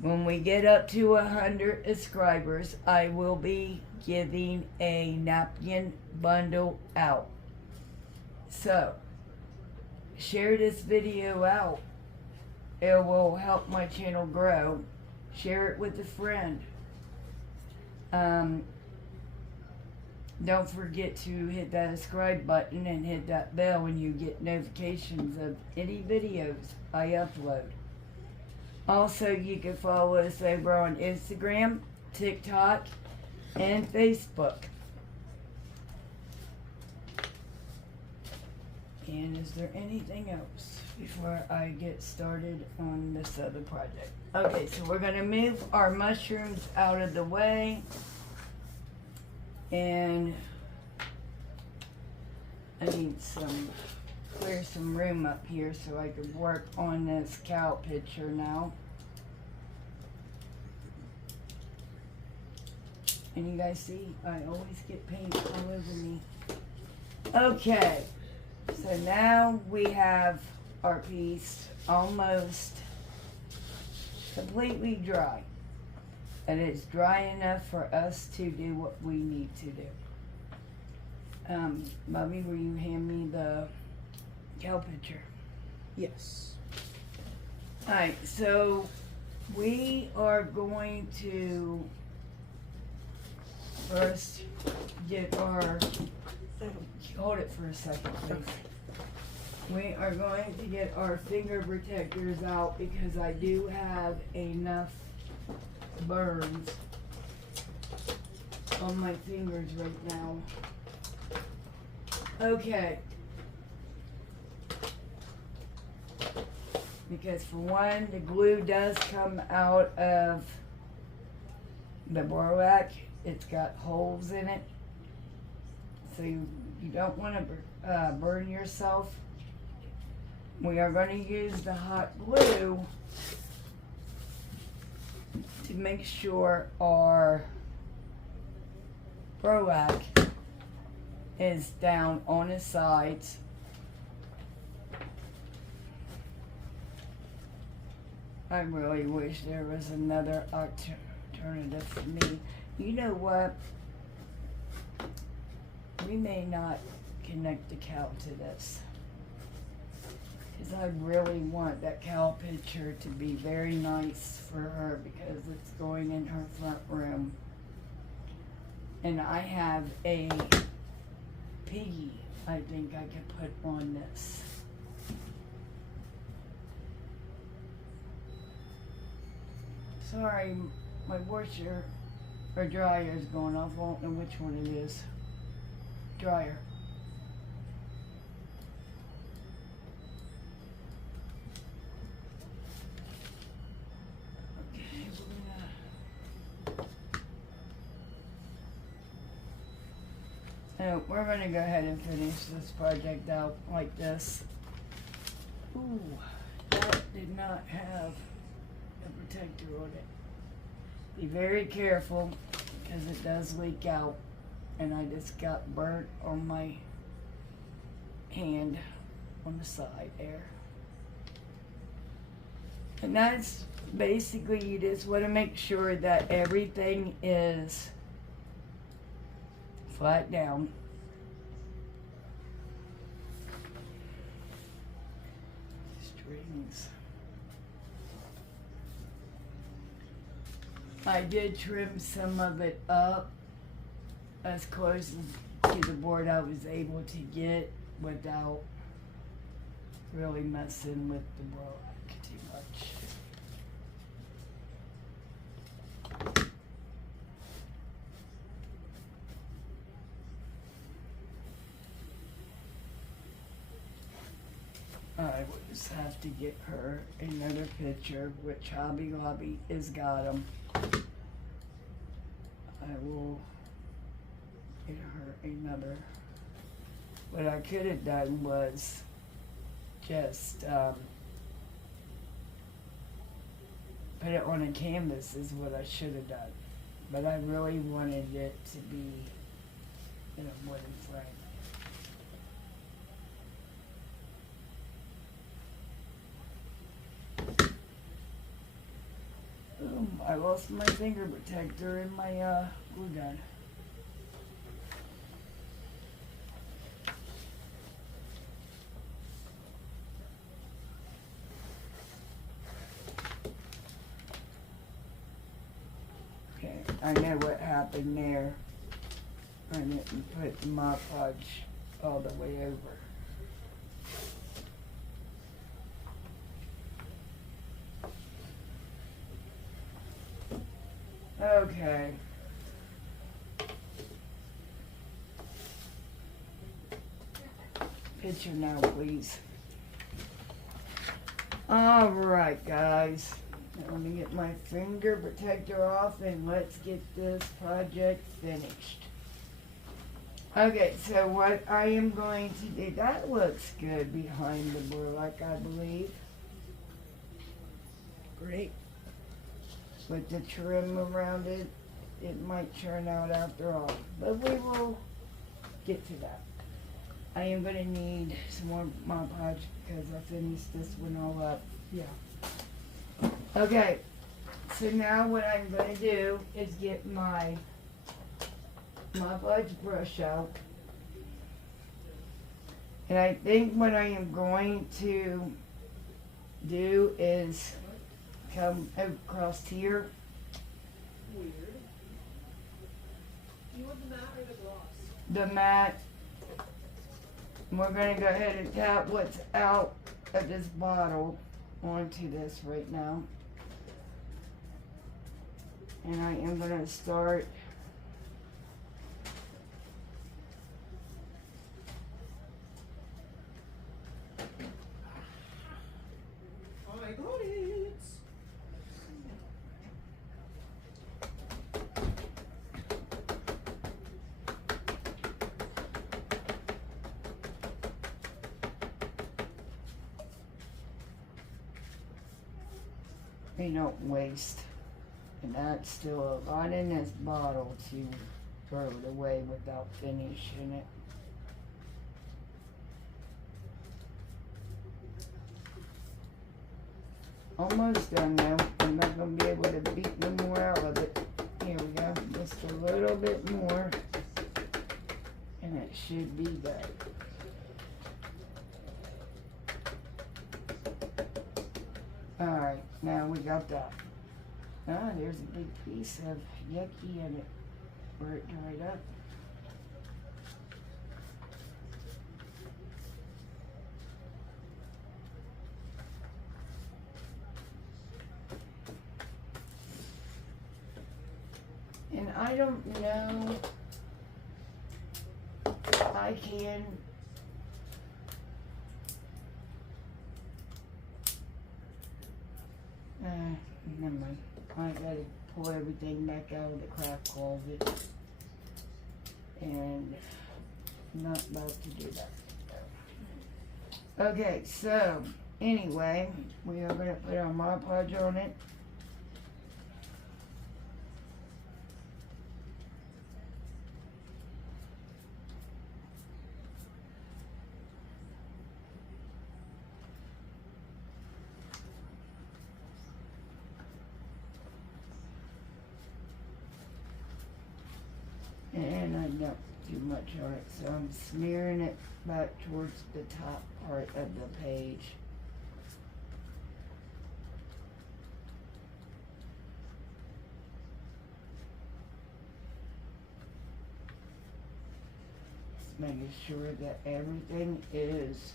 when we get up to 100 subscribers, I will be giving a napkin bundle out. So, share this video out. It will help my channel grow. Share it with a friend. Don't forget to hit that subscribe button and hit that bell when you get notifications of any videos I upload. Also, you can follow us over on Instagram, TikTok, and Facebook. And is there anything else before I get started on this other project? Okay, so we're going to move our mushrooms out of the way. And I need clear some room up here so I could work on this cow picture now. And you guys see, I always get paint all over me. Okay, so now we have our piece almost completely dry. And it's dry enough for us to do what we need to do. Bobby, will you hand me the cow picture? Yes. Alright, so we are going to first get our, hold it for a second, please. We are going to get our finger protectors out because I do have enough burns on my fingers right now. Okay. Because for one, the glue does come out of the borax. It's got holes in it. So you don't want to burn yourself. We are going to use the hot glue to make sure our borax is down on the sides. I really wish there was another alternative for me. You know what? We may not connect the cow to this. Because I really want that cow picture to be very nice for her because it's going in her front room. And I have a piggy I think I could put on this. Sorry, my washer or dryer is going off. I don't know which one it is. Dryer. So we're going to go ahead and finish this project out like this. Ooh, that did not have a protector on it. Be very careful because it does leak out, and I just got burnt on my hand on the side there. And that's basically, you just want to make sure that everything is flat down. Strings. I did trim some of it up as close to the board I was able to get without really messing with the board too much. I will just have to get her another picture, which Hobby Lobby has got them. I will get her another. What I could have done was just put it on a canvas is what I should have done. But I really wanted it to be in a wooden frame. I lost my finger protector in my glue gun. Okay, I know what happened there. I didn't put the Mod Podge all the way over. Okay. Picture now, please. Alright, guys. Let me get my finger protector off and let's get this project finished. Okay, so what I am going to do, that looks good behind the burlap, I believe. Great. With the trim around it, it might turn out after all. But we will get to that. I am going to need some more Mod Podge because I finished this one all up. Yeah. Okay, so now what I'm going to do is get my Mod Podge brush out. And I think what I am going to do is come across here. Weird. You the mat. We're gonna go ahead and tap what's out of this bottle onto this right now. And I am gonna start I got it. we don't waste. And that's still a lot in this bottle to throw it away without finishing it. Almost done now. I'm not gonna be able to beat no more out of it. Here we go. Just a little bit more. And it should be good. Alright, now we got that. Ah, there's a big piece of yucky in it where it dried up. And I don't know if I can never mind. I gotta pull everything back out of the craft closet. And I'm not about to do that. Okay, so anyway, we are gonna put our Mod Podge on it. And I don't do much on it, so I'm smearing it back towards the top part of the page. Just making sure that everything is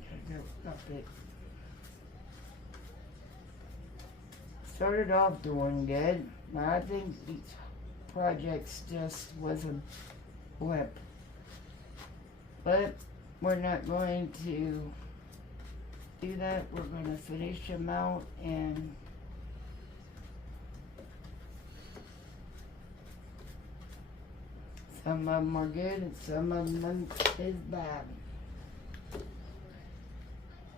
gotta go up it. Started off doing good, but I think these projects just was a blip. But we're not going to do that. We're going to finish them out, and some of them are good and some of them is bad.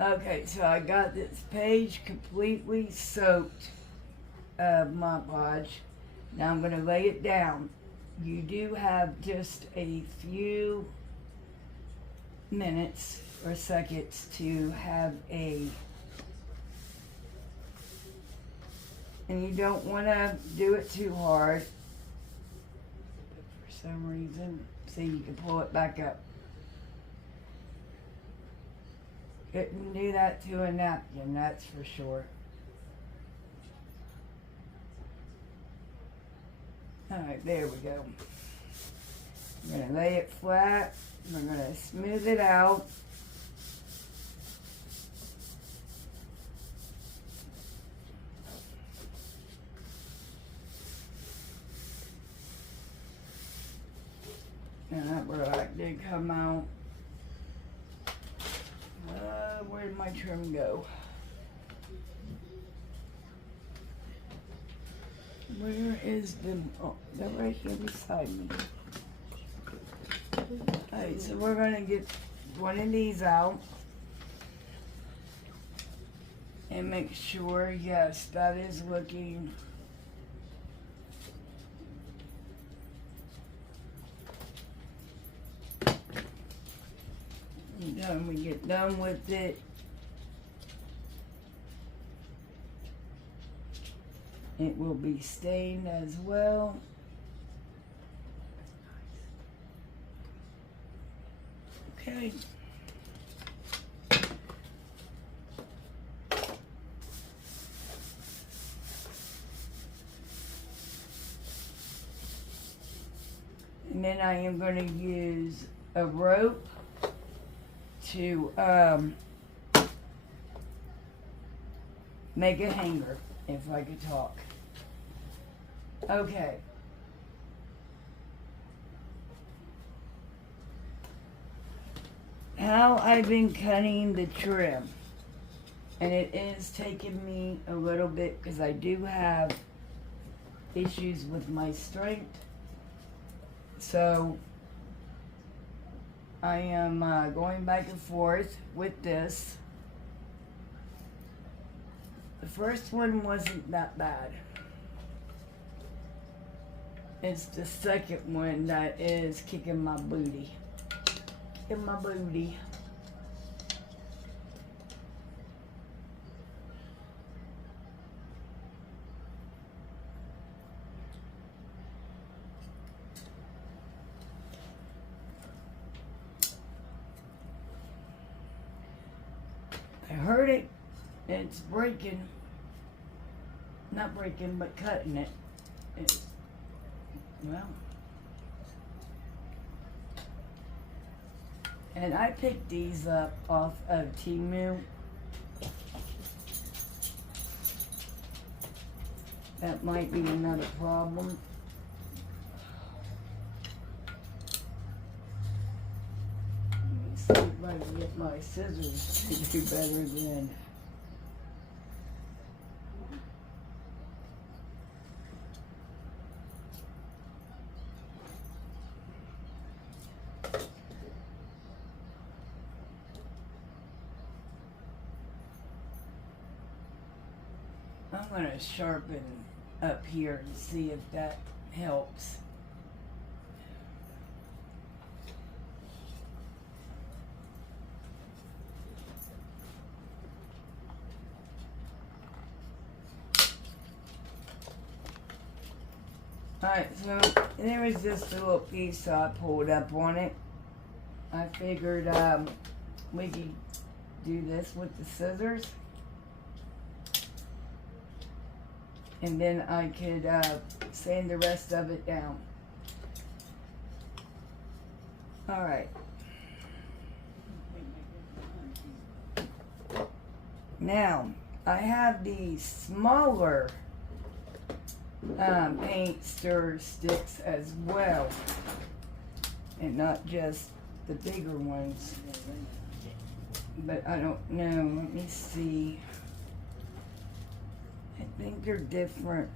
Okay, so I got this page completely soaked of Mod Podge. Now I'm going to lay it down. You do have just a few minutes or seconds to have and you don't want to do it too hard for some reason, so you can pull it back up. Couldn't do that to a napkin, that's for sure. Alright, there we go. I'm going to lay it flat. We're going to smooth it out. And that black did come out. Where did my trim go? Where is the, oh, they're right here beside me. Alright, so we're gonna get one of these out. And make sure, yes, that is looking done. We get done with it. It will be stained as well. Okay. And then I am going to use a rope to make a hanger, if I could talk. Okay. How I've been cutting the trim. And it is taking me a little bit because I do have issues with my strength. So I am going back and forth with this. The first one wasn't that bad. It's the second one that is kicking my booty. Kicking my booty. I heard it. It's breaking. Not breaking, but cutting it. Well. And I picked these up off of Temu. That might be another problem. Let me see if I can get my scissors to do better than. I'm going to sharpen up here and see if that helps. Alright, so there was just a little piece I pulled up on it. I figured we could do this with the scissors. And then I could sand the rest of it down. Alright. Now, I have these smaller paint stir sticks as well. And not just the bigger ones. But I don't know. Let me see. I think they're different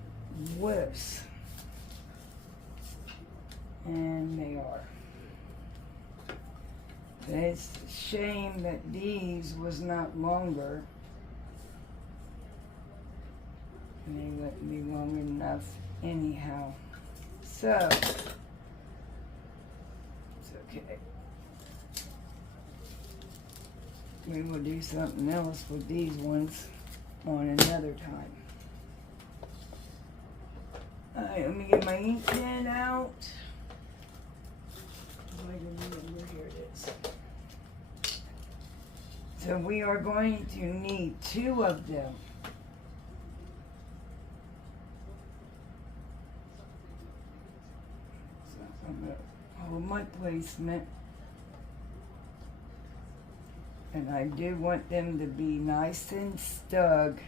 widths. And they are. It's a shame that these was not longer. And they wouldn't be long enough anyhow. So, it's okay. We will do something else with these ones on another time. Alright, let me get my ink pen out. Here it is. So we are going to need 2 of them. So I'm going to hold my placement. And I do want them to be nice and snug,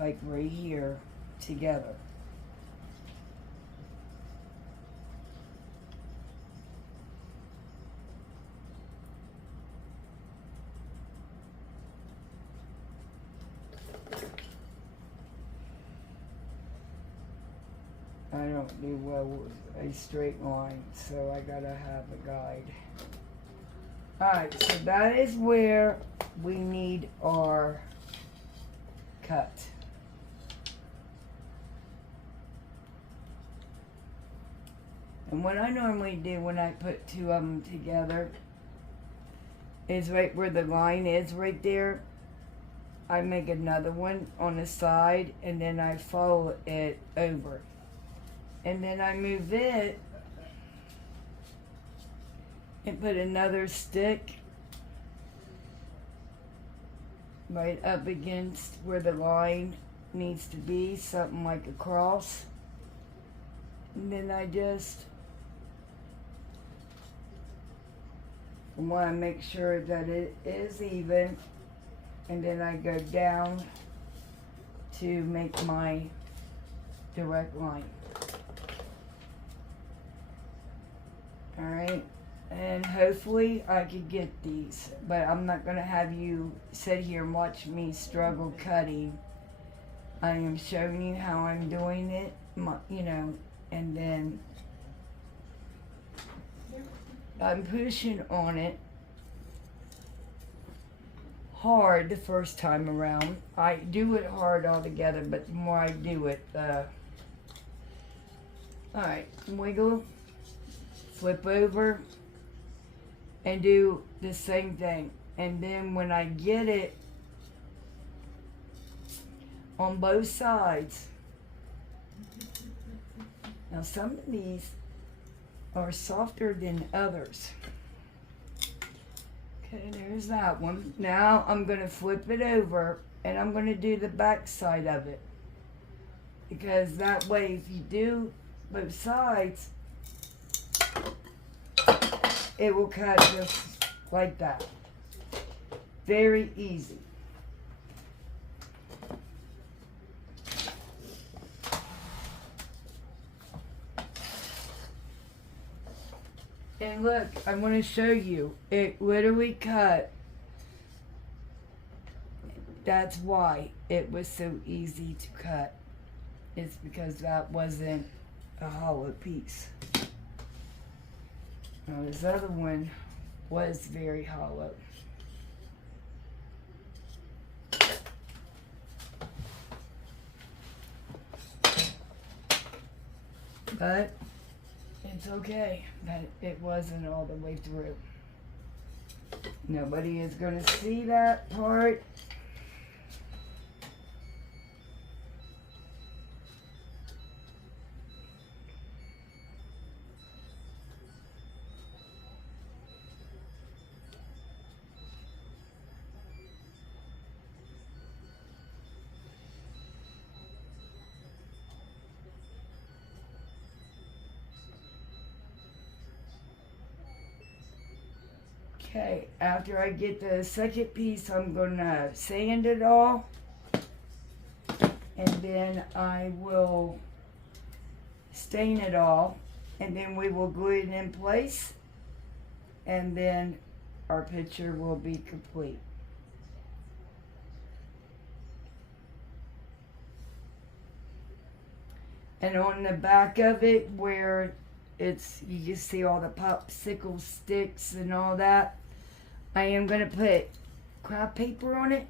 like right here, together. I don't do well with a straight line, so I gotta have a guide. Alright, so that is where we need our cut. And what I normally do when I put 2 of them together is right where the line is right there. I make another one on the side and then I follow it over. And then I move it and put another stick right up against where the line needs to be, something like a cross. And then I just I want to make sure that it is even, and then I go down to make my direct line. Alright, and hopefully I could get these, but I'm not going to have you sit here and watch me struggle cutting. I am showing you how I'm doing it, you know, and then I'm pushing on it hard the first time around. I do it hard altogether, but the more I do it, alright, wiggle, flip over, and do the same thing. And then when I get it on both sides, now some of these are softer than others. Okay, there's that one. Now I'm going to flip it over and I'm going to do the back side of it. Because that way, if you do both sides, it will cut just like that. Very easy. And look, I'm going to show you. It literally cut. That's why it was so easy to cut. It's because that wasn't a hollow piece. Now this other one was very hollow. But it's okay that it wasn't all the way through. Nobody is going to see that part. Okay, after I get the second piece, I'm going to sand it all. And then I will stain it all. And then we will glue it in place. And then our picture will be complete. And on the back of it, where it's, you can see all the popsicle sticks and all that, I am going to put craft paper on it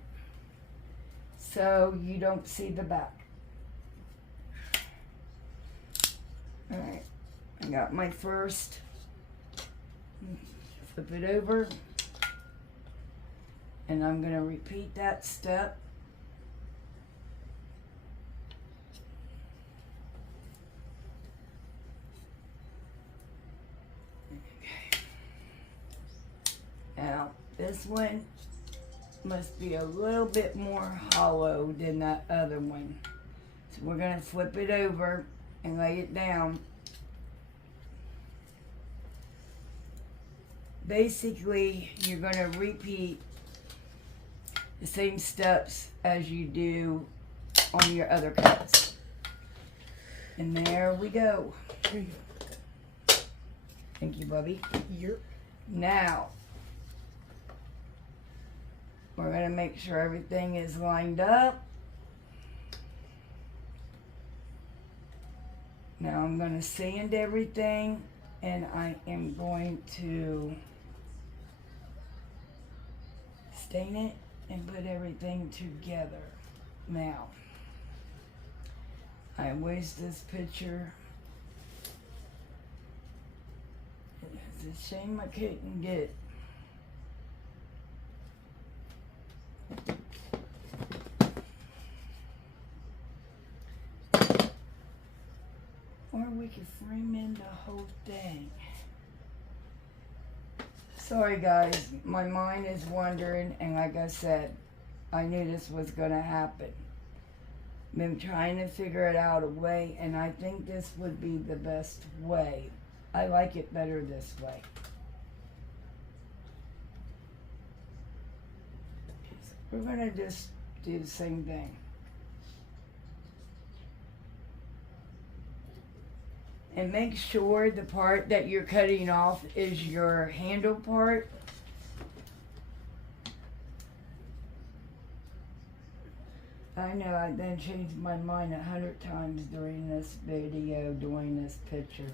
so you don't see the back. Alright, I got my first. Flip it over. And I'm going to repeat that step. Now, this one must be a little bit more hollow than that other one. So we're going to flip it over and lay it down. Basically, you're going to repeat the same steps as you do on your other cuts. And there we go. Thank you, Bubby. Now, we're going to make sure everything is lined up. Now I'm going to sand everything, and I am going to stain it and put everything together. Now, I wish this picture, it's a shame I couldn't get or we could frame in the whole thing. Sorry guys, my mind is wandering, and like I said, I knew this was gonna happen. Been trying to figure it out a way, and I think this would be the best way. I like it better this way. we're gonna just do the same thing. And make sure the part that you're cutting off is your handle part. I know I then changed my mind 100 times during this video, doing this picture.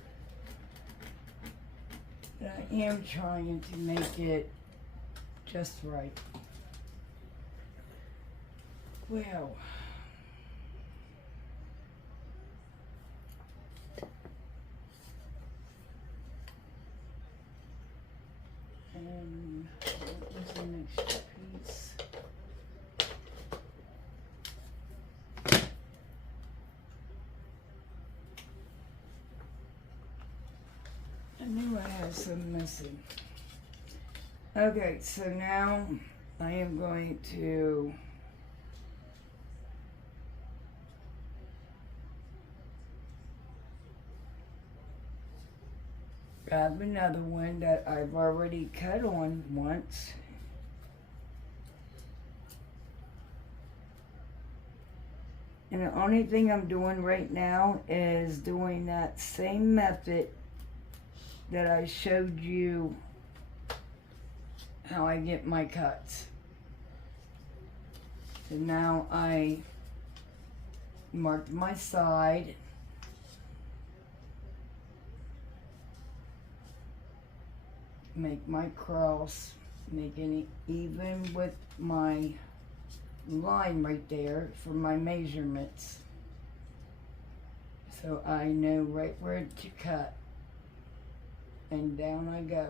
But I am trying to make it just right. Well. And what was the next piece? I knew I had some missing. Okay, so now I am going to grab another one that I've already cut on once. And the only thing I'm doing right now is doing that same method that I showed you how I get my cuts. So now I marked my side. Make my cross, making it even with my line right there for my measurements. So I know right where to cut. And down I go.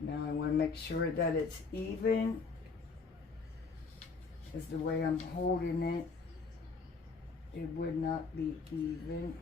Now I want to make sure that it's even, because the way I'm holding it, it would not be even.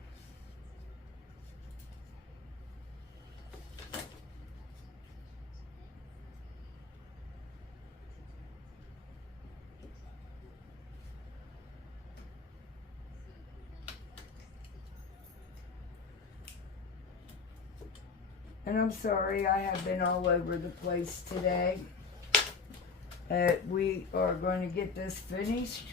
And I'm sorry, I have been all over the place today. We are going to get this finished.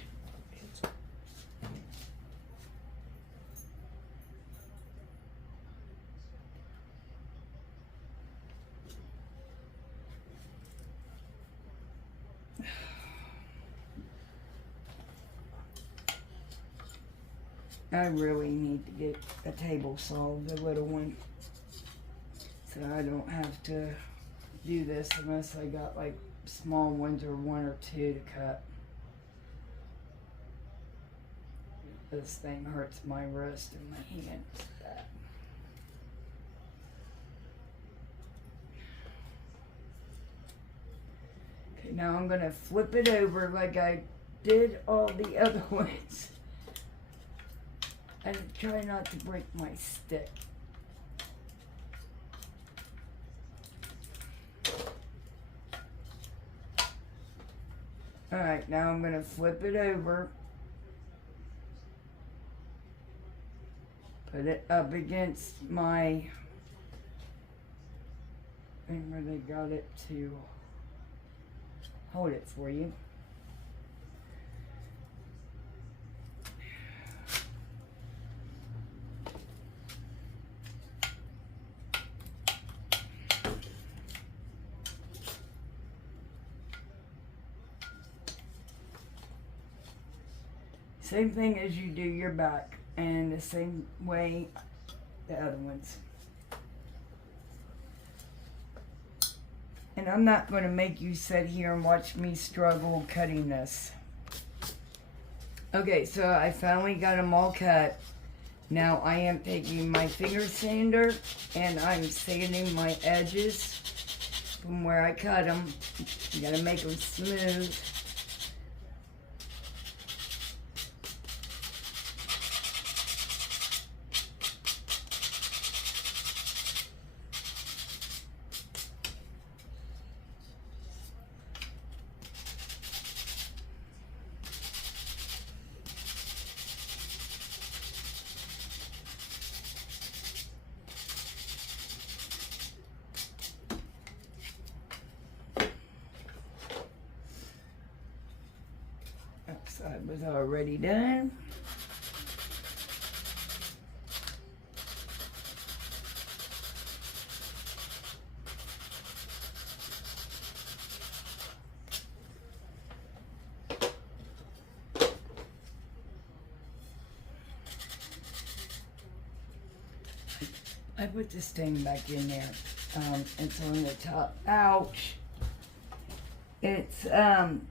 I really need to get a table saw, the little one. So I don't have to do this unless I got like small ones or one or two to cut. This thing hurts my wrist and my hand. Okay, now I'm gonna flip it over like I did all the other ones. And try not to break my stick. Alright, now I'm going to flip it over. Put it up against my, and where they got it to hold it for you. Same thing as you do your back, and the same way the other ones. And I'm not going to make you sit here and watch me struggle cutting this. Okay, so I finally got them all cut. Now I am taking my finger sander and I'm sanding my edges from where I cut them. You gotta make them smooth. already done. I put this thing back in there. It's on the top. Ouch. It's on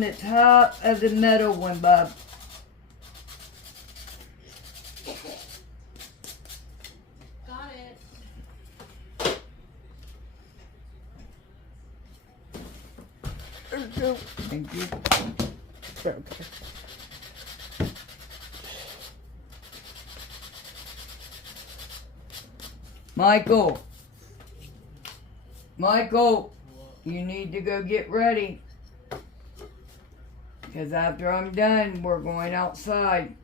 the top of the metal one, Bob. Got it. Thank you. Okay. Michael, you need to go get ready. Because after I'm done, we're going outside.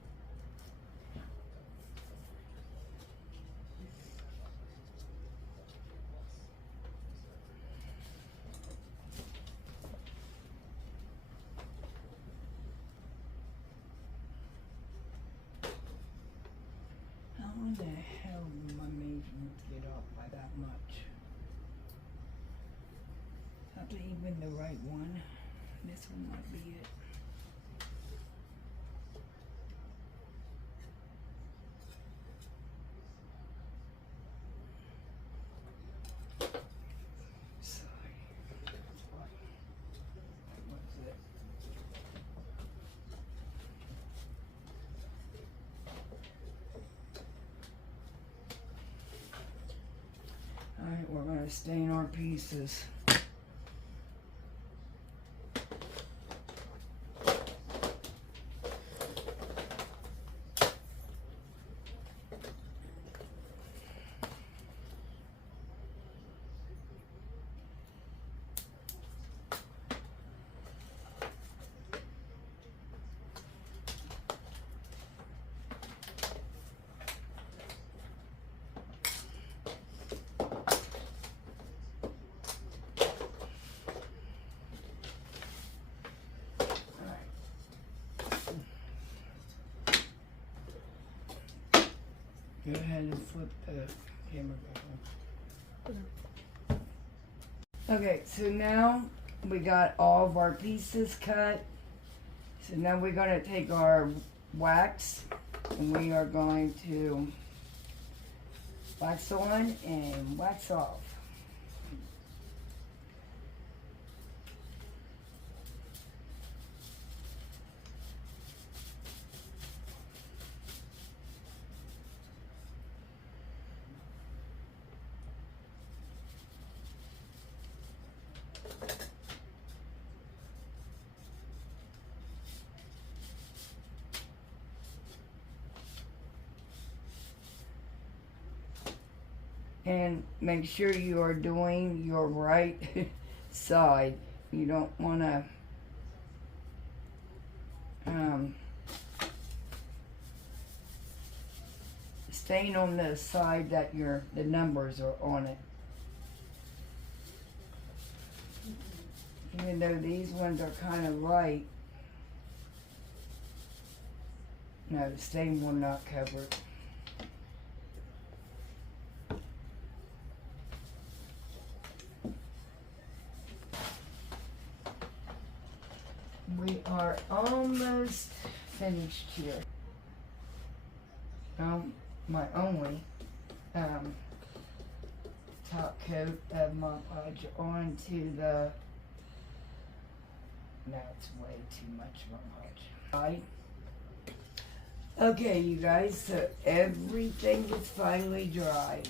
How in the hell did my measurements get off by that much? Is that even the right one? This one might be it. Sorry. What's it? Alright, we're gonna stain our pieces. Go ahead and flip the camera back on. Okay, so now we got all of our pieces cut. So now we're going to take our wax and we are going to wax on and wax off. And make sure you are doing your right side. You don't want to stain on the side that the numbers are on it. Even though these ones are kind of light, no, the stain will not cover it. We are almost finished here. My only top coat of Mod Podge onto the. No, it's way too much Mod Podge. Right. Okay, you guys. So everything is finally dry,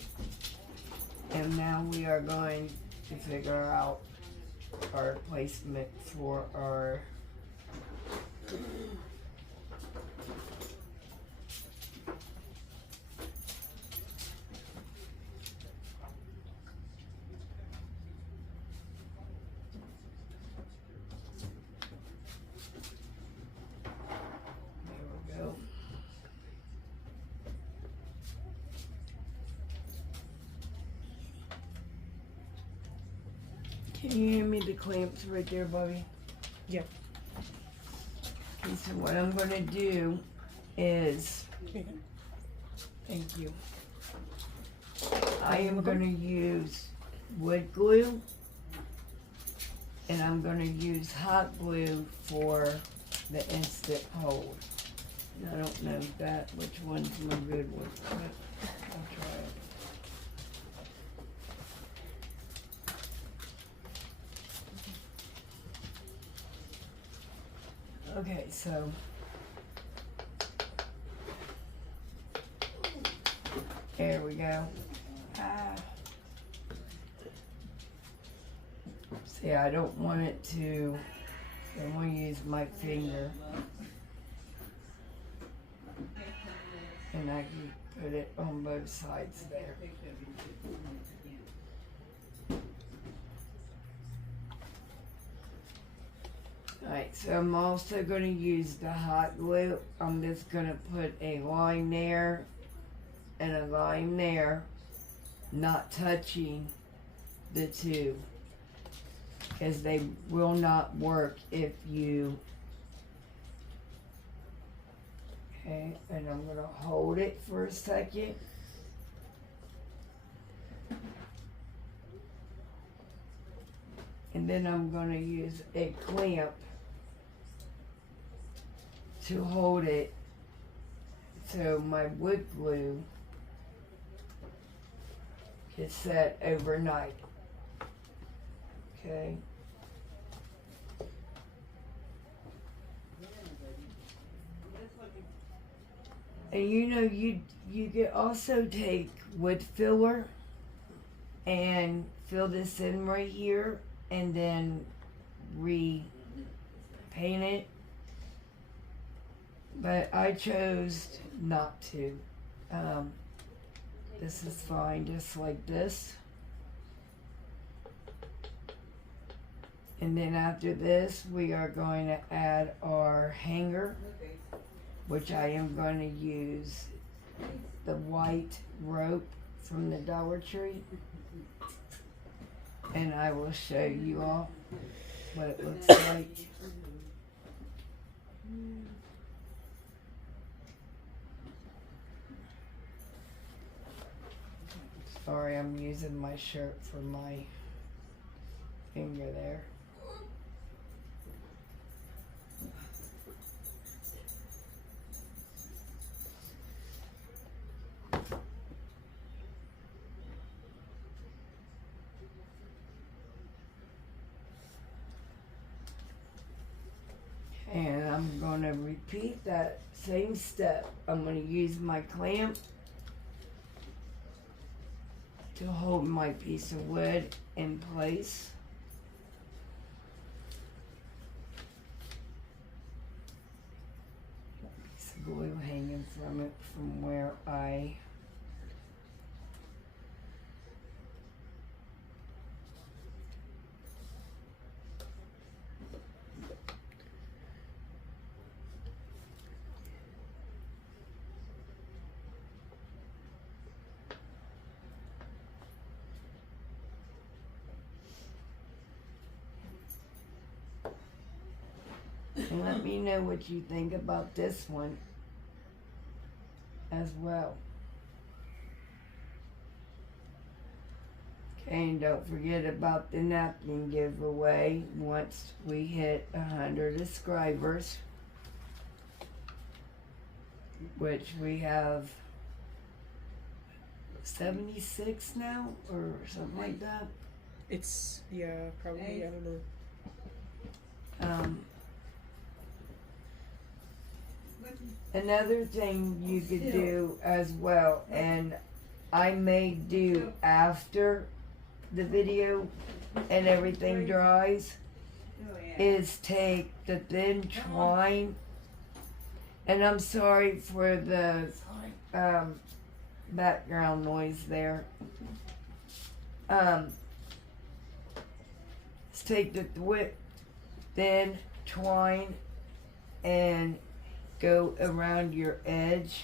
and now we are going to figure out our placement for our. There we go. Can you hand me the clamps right there, Bobby? Yep. Okay, so what I'm gonna do is, Okay. thank you. I am gonna use wood glue, and I'm gonna use hot glue for the instant hold. And I don't know which one's my good one, but I'll try it. Okay, so there we go. See, I don't want it to, I'm gonna use my finger. And I can put it on both sides there. Alright, so I'm also going to use the hot glue. I'm just going to put a line there and a line there, not touching the two, because they will not work if you, okay, and I'm going to hold it for a second. And then I'm going to use a clamp to hold it so my wood glue is set overnight. Okay. And you know, you could also take wood filler and fill this in right here and then repaint it. But I chose not to. This is fine, just like this. And then after this, we are going to add our hanger, which I am going to use the white rope from the Dollar Tree. And I will show you all what it looks like. Sorry, I'm using my shirt for my finger there. And I'm going to repeat that same step. I'm going to use my clamp to hold my piece of wood in place. Piece of glue hanging from it from where I and let me know what you think about this one as well. Okay, and don't forget about the napkin giveaway once we hit 100 subscribers, which we have 76 now or something like that. It's, yeah, probably, I don't know. Another thing you could do as well, and I may do after the video and everything dries, is take the thin twine, and I'm sorry for the background noise there. Let's take the thin twine and go around your edge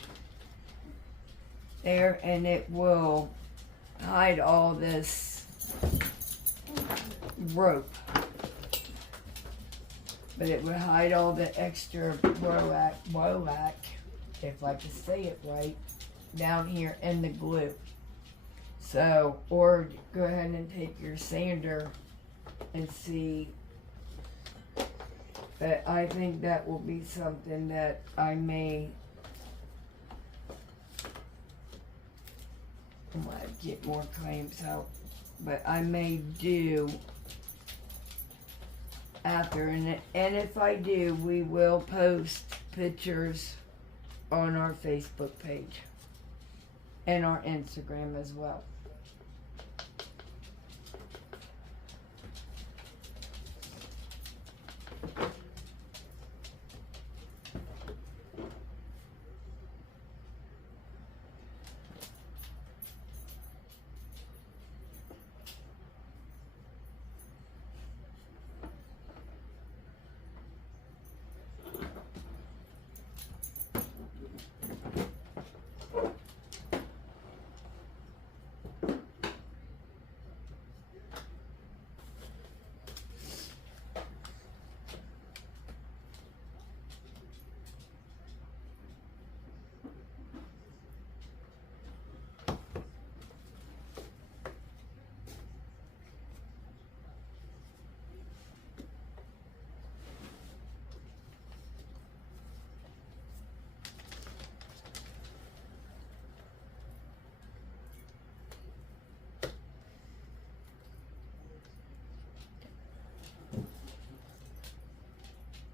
there, and it will hide all this rope. but it would hide all the extra borax, if I could say it right, down here in the glue. So, or go ahead and take your sander and see. But I think that will be something that I might get more claims out, but I may do after, and if I do, we will post pictures on our Facebook page and our Instagram as well.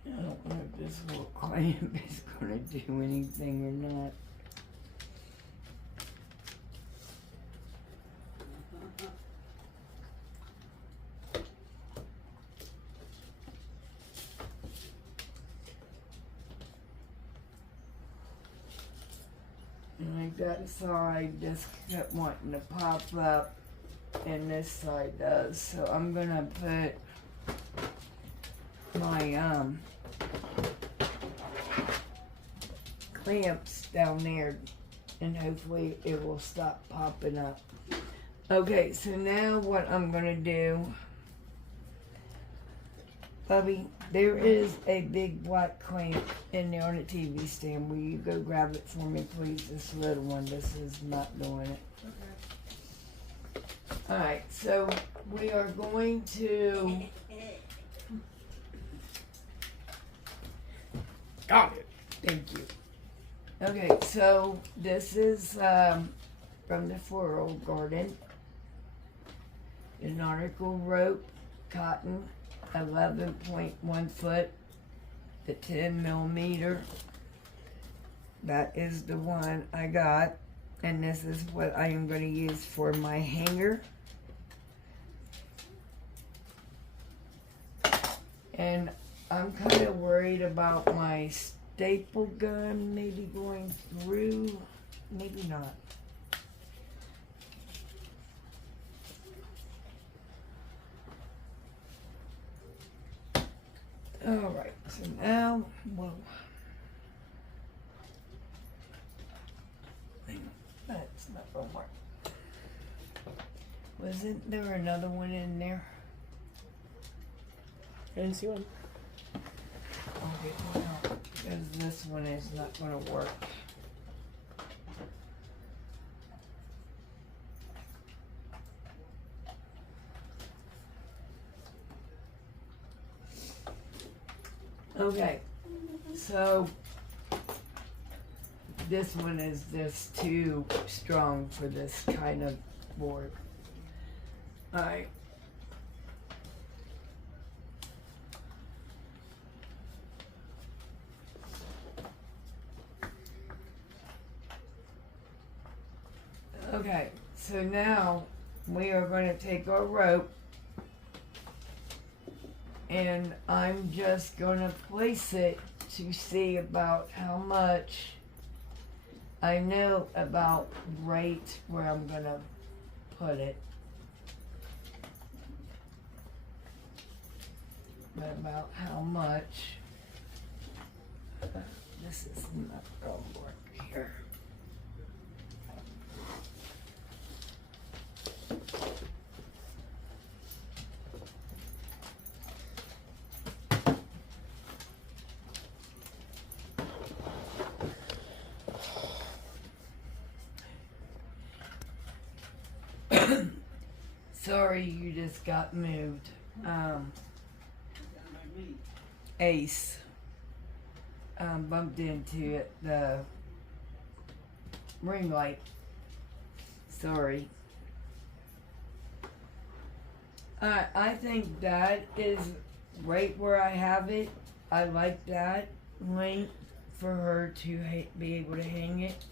I don't know if this little clamp is gonna do anything or not. And like that side just kept wanting to pop up, and this side does. So I'm gonna put my clamps down there, and hopefully it will stop popping up. Okay, so now what I'm gonna do, Bubby, there is a big black clamp in there on the TV stand. Will you go grab it for me, please? This little one, this is not doing it. Okay. Alright, so we are going to... Got it. Thank you. Okay, so this is from the Floral Garden. An article rope, cotton, 11.1 foot, the 10 millimeter. That is the one I got, and this is what I am going to use for my hanger. And I'm kind of worried about my staple gun maybe going through, maybe not. Alright, so now, whoa. That's not gonna work. Wasn't there another one in there? I didn't see one. Okay, well, because this one is not gonna work. Okay, so this one is just too strong for this kind of board. Alright. Okay, so now we are going to take our rope, and I'm just going to place it to see about how much I know about right where I'm going to put it. But about how much. This is not going to work here. Sorry you just got moved. Ace bumped into it, the ring light. Sorry. I think that is right where I have it. I like that length for her to be able to hang it.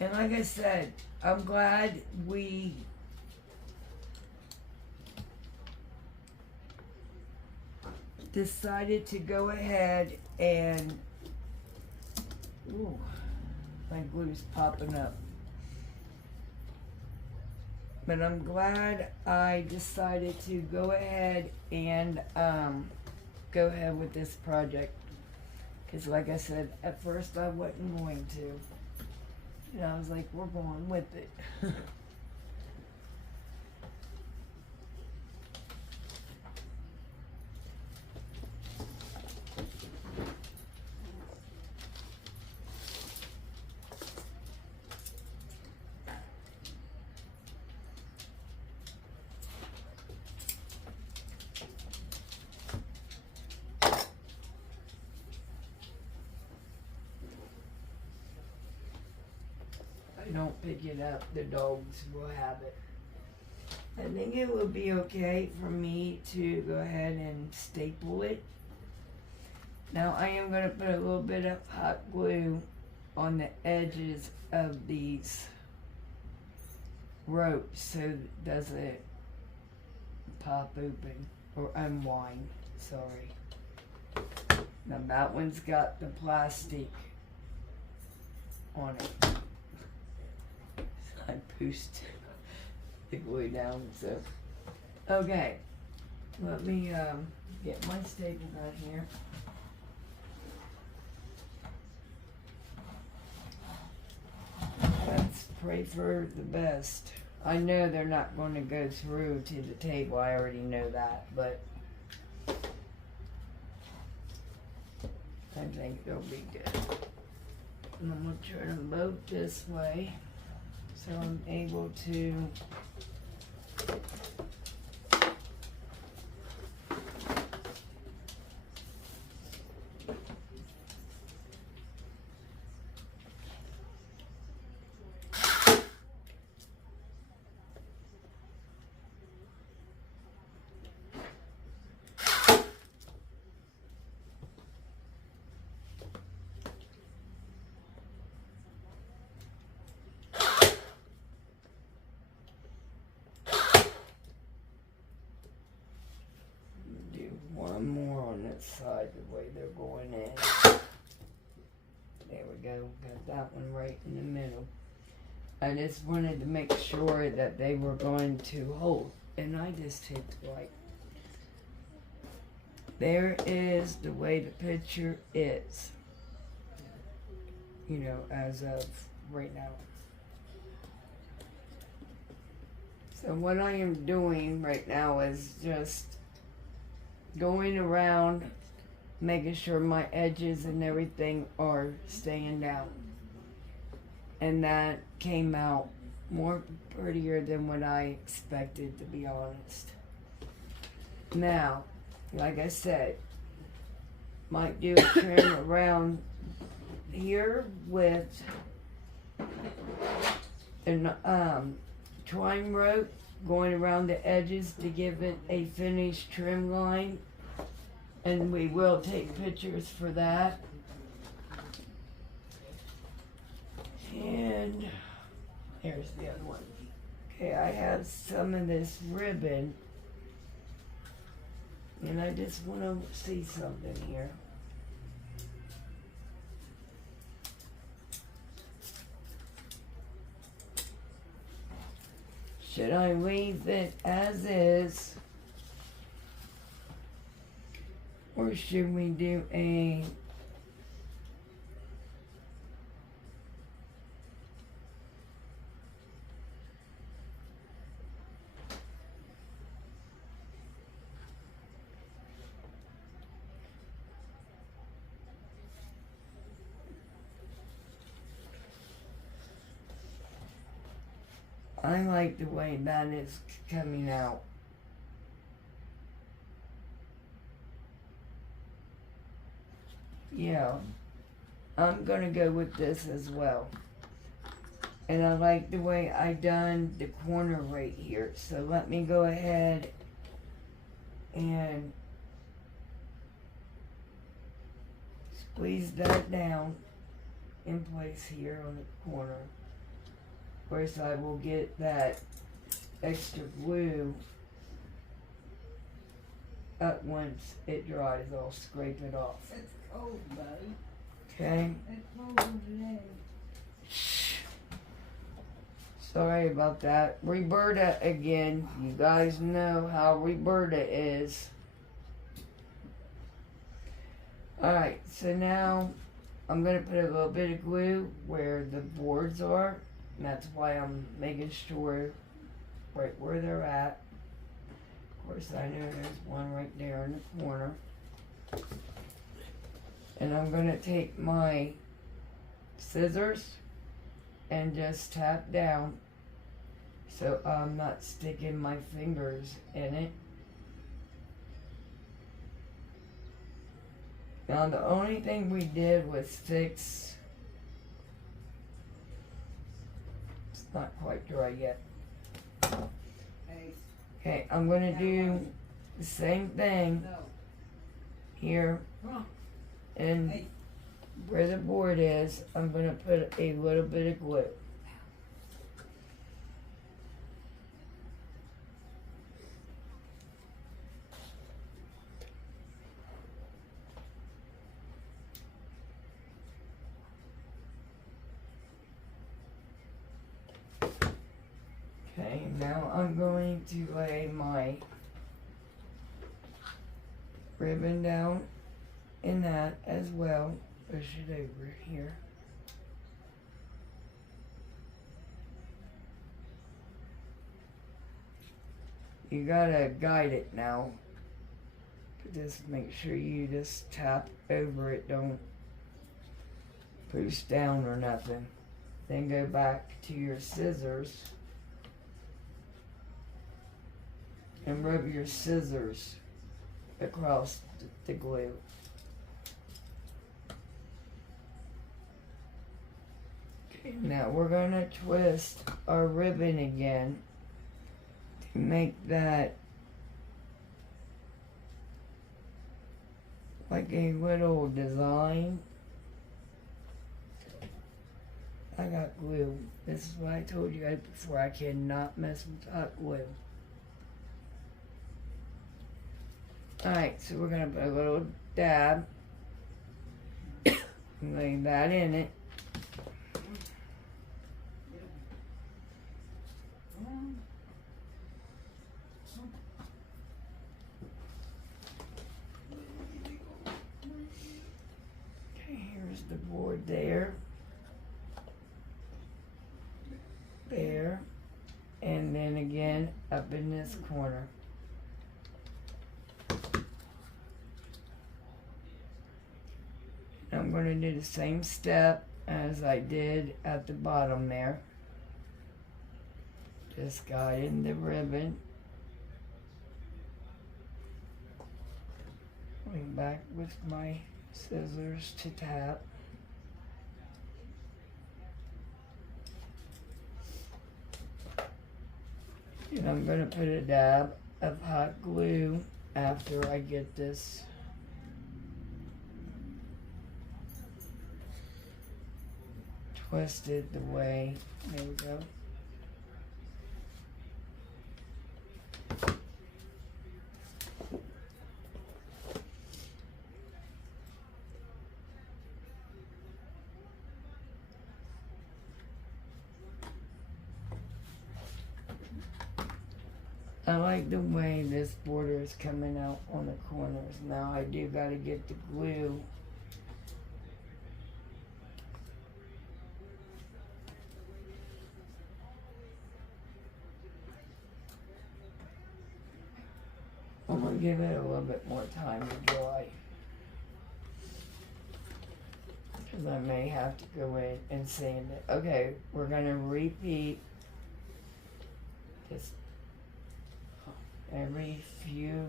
And like I said, I'm glad we decided to go ahead and, ooh, my glue's popping up. But I'm glad I decided to go ahead and go ahead with this project. Because like I said, at first I wasn't going to. And I was like, we're going with it. I don't pick it up, the dogs will have it. I think it would be okay for me to go ahead and staple it. Now I am going to put a little bit of hot glue on the edges of these ropes so it doesn't pop open or unwind, sorry. Now that one's got the plastic on it. I pushed the glue down, so. Okay, let me get my staple gun here. Let's pray for the best. I know they're not going to go through to the table, I already know that, but I think they'll be good. And I'm going to turn them both this way. So I'm able to do one more on this side the way they're going in. There we go, got that one right in the middle. I just wanted to make sure that they were going to hold, and I just hit the light. There is the way the picture is, you know, as of right now. So what I am doing right now is just going around, making sure my edges and everything are staying down. And that came out more prettier than what I expected, to be honest. Now, like I said, might do a trim around here with an twine rope going around the edges to give it a finished trim line, and we will take pictures for that. And here's the other one. Okay, I have some of this ribbon, and I just want to see something here. Should I leave it as is, or should we do a I like the way that is coming out. Yeah, I'm gonna go with this as well. And I like the way I done the corner right here. So let me go ahead and squeeze that down in place here on the corner. Of course, I will get that extra glue up once it dries. I'll scrape it off. It's cold, buddy. Okay? It's cold today. Sorry about that. Roberta again. You guys know how Roberta is. Alright, so now I'm going to put a little bit of glue where the boards are. And that's why I'm making sure right where they're at. Of course, I know there's one right there in the corner. And I'm going to take my scissors and just tap down so I'm not sticking my fingers in it. Now the only thing we did was fix, it's not quite dry yet. Hey, Okay, I'm gonna do the same thing no. here Come on. and Hey. where the board is, I'm gonna put a little bit of glue. Okay, now I'm going to lay my ribbon down in that as well. Push it over here. You gotta guide it now. But just make sure you just tap over it, don't push down or nothing. Then go back to your scissors and rub your scissors across the glue. Okay, now we're gonna twist our ribbon again to make that like a little design. I got glue. This is what I told you guys before. I cannot mess with hot glue. Alright, so we're gonna put a little dab. Lay that in it. Okay, here's the board there. There. And then again up in this corner. I'm going to do the same step as I did at the bottom there. Just guiding the ribbon. Going back with my scissors to tap. And I'm going to put a dab of hot glue after I get this twisted the way. There we go. I like the way this border is coming out on the corners. Now I do gotta get the glue . I'm gonna give it a little bit more time to dry. Because I may have to go in and sand it. Okay, we're gonna repeat just every few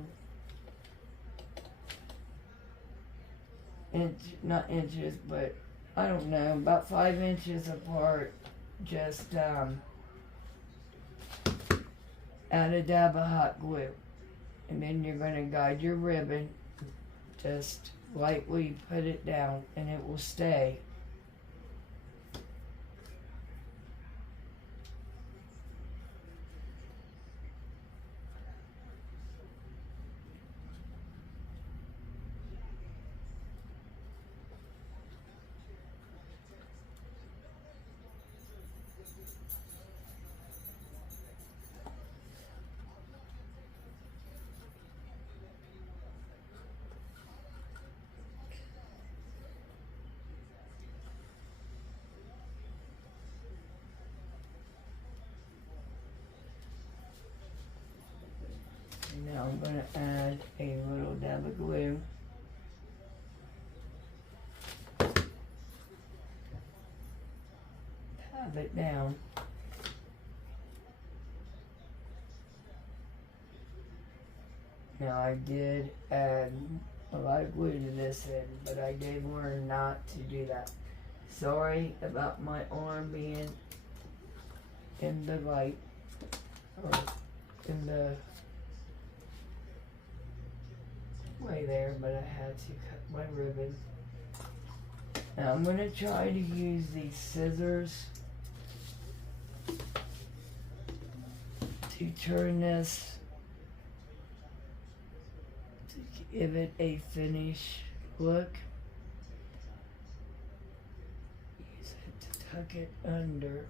not inches, but I don't know, about 5 inches apart, just add a dab of hot glue. And then you're going to guide your ribbon, just lightly put it down, and it will stay. Now I'm going to add a little dab of glue. Have it down. Now I did add a lot of glue to this end, but I did learn not to do that. Sorry about my arm being in the light, or in the way there, but I had to cut my ribbon. Now I'm going to try to use these scissors to turn this to give it a finish look. Use it to tuck it under.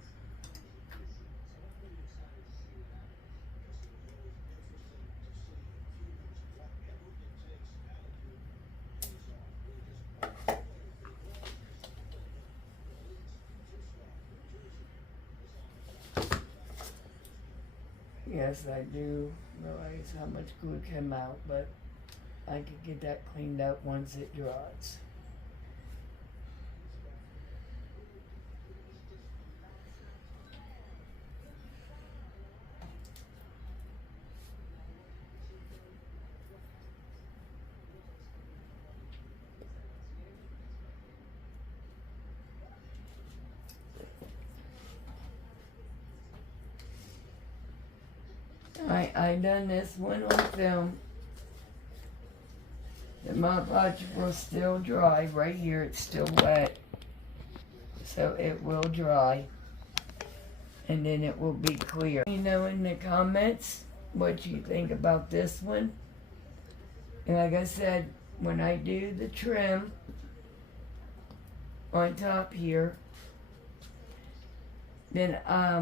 Yes, I do realize how much glue came out, but I could get that cleaned up once it dries. I done this one on film. The Mod Podge will still dry. Right here it's still wet. So it will dry. And then it will be clear. Let me know in the comments what you think about this one. And like I said, when I do the trim on top here, then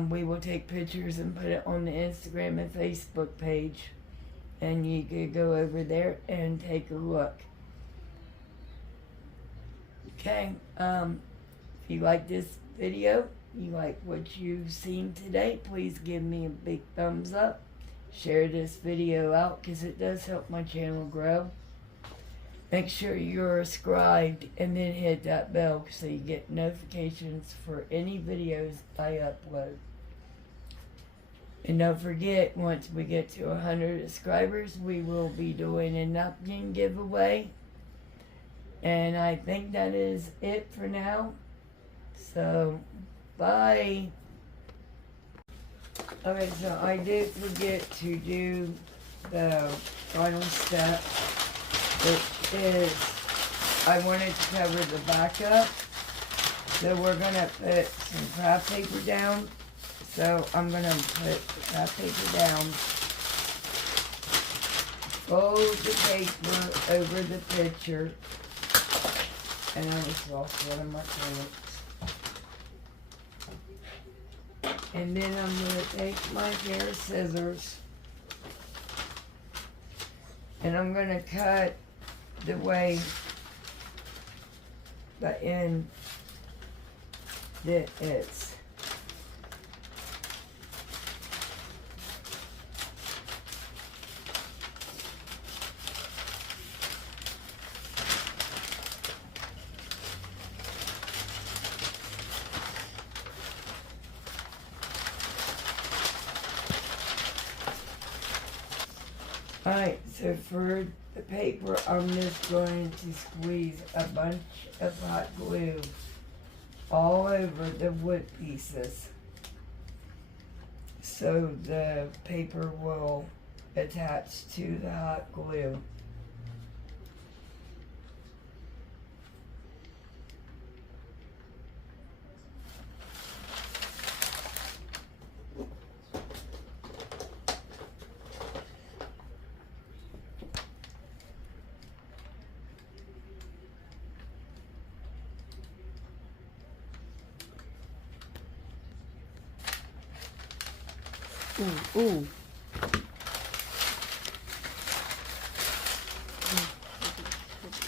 we will take pictures and put it on the Instagram and Facebook page. And you could go over there and take a look. Okay, if you like this video, you like what you've seen today, please give me a big thumbs up. Share this video out because it does help my channel grow. Make sure you're subscribed and then hit that bell so you get notifications for any videos I upload. And don't forget, once we get to 100 subscribers, we will be doing a napkin giveaway. And I think that is it for now. So, bye. Okay, so I did forget to do the final step, which is I wanted to cover the back up. So we're going to put some craft paper down. So I'm going to put the craft paper down, fold the paper over the picture, and I just lost one of my pants. And then I'm going to take my pair of scissors, and I'm going to cut the way the end that it's. Alright, so for the paper, I'm just going to squeeze a bunch of hot glue all over the wood pieces so the paper will attach to the hot glue. Ooh, ooh.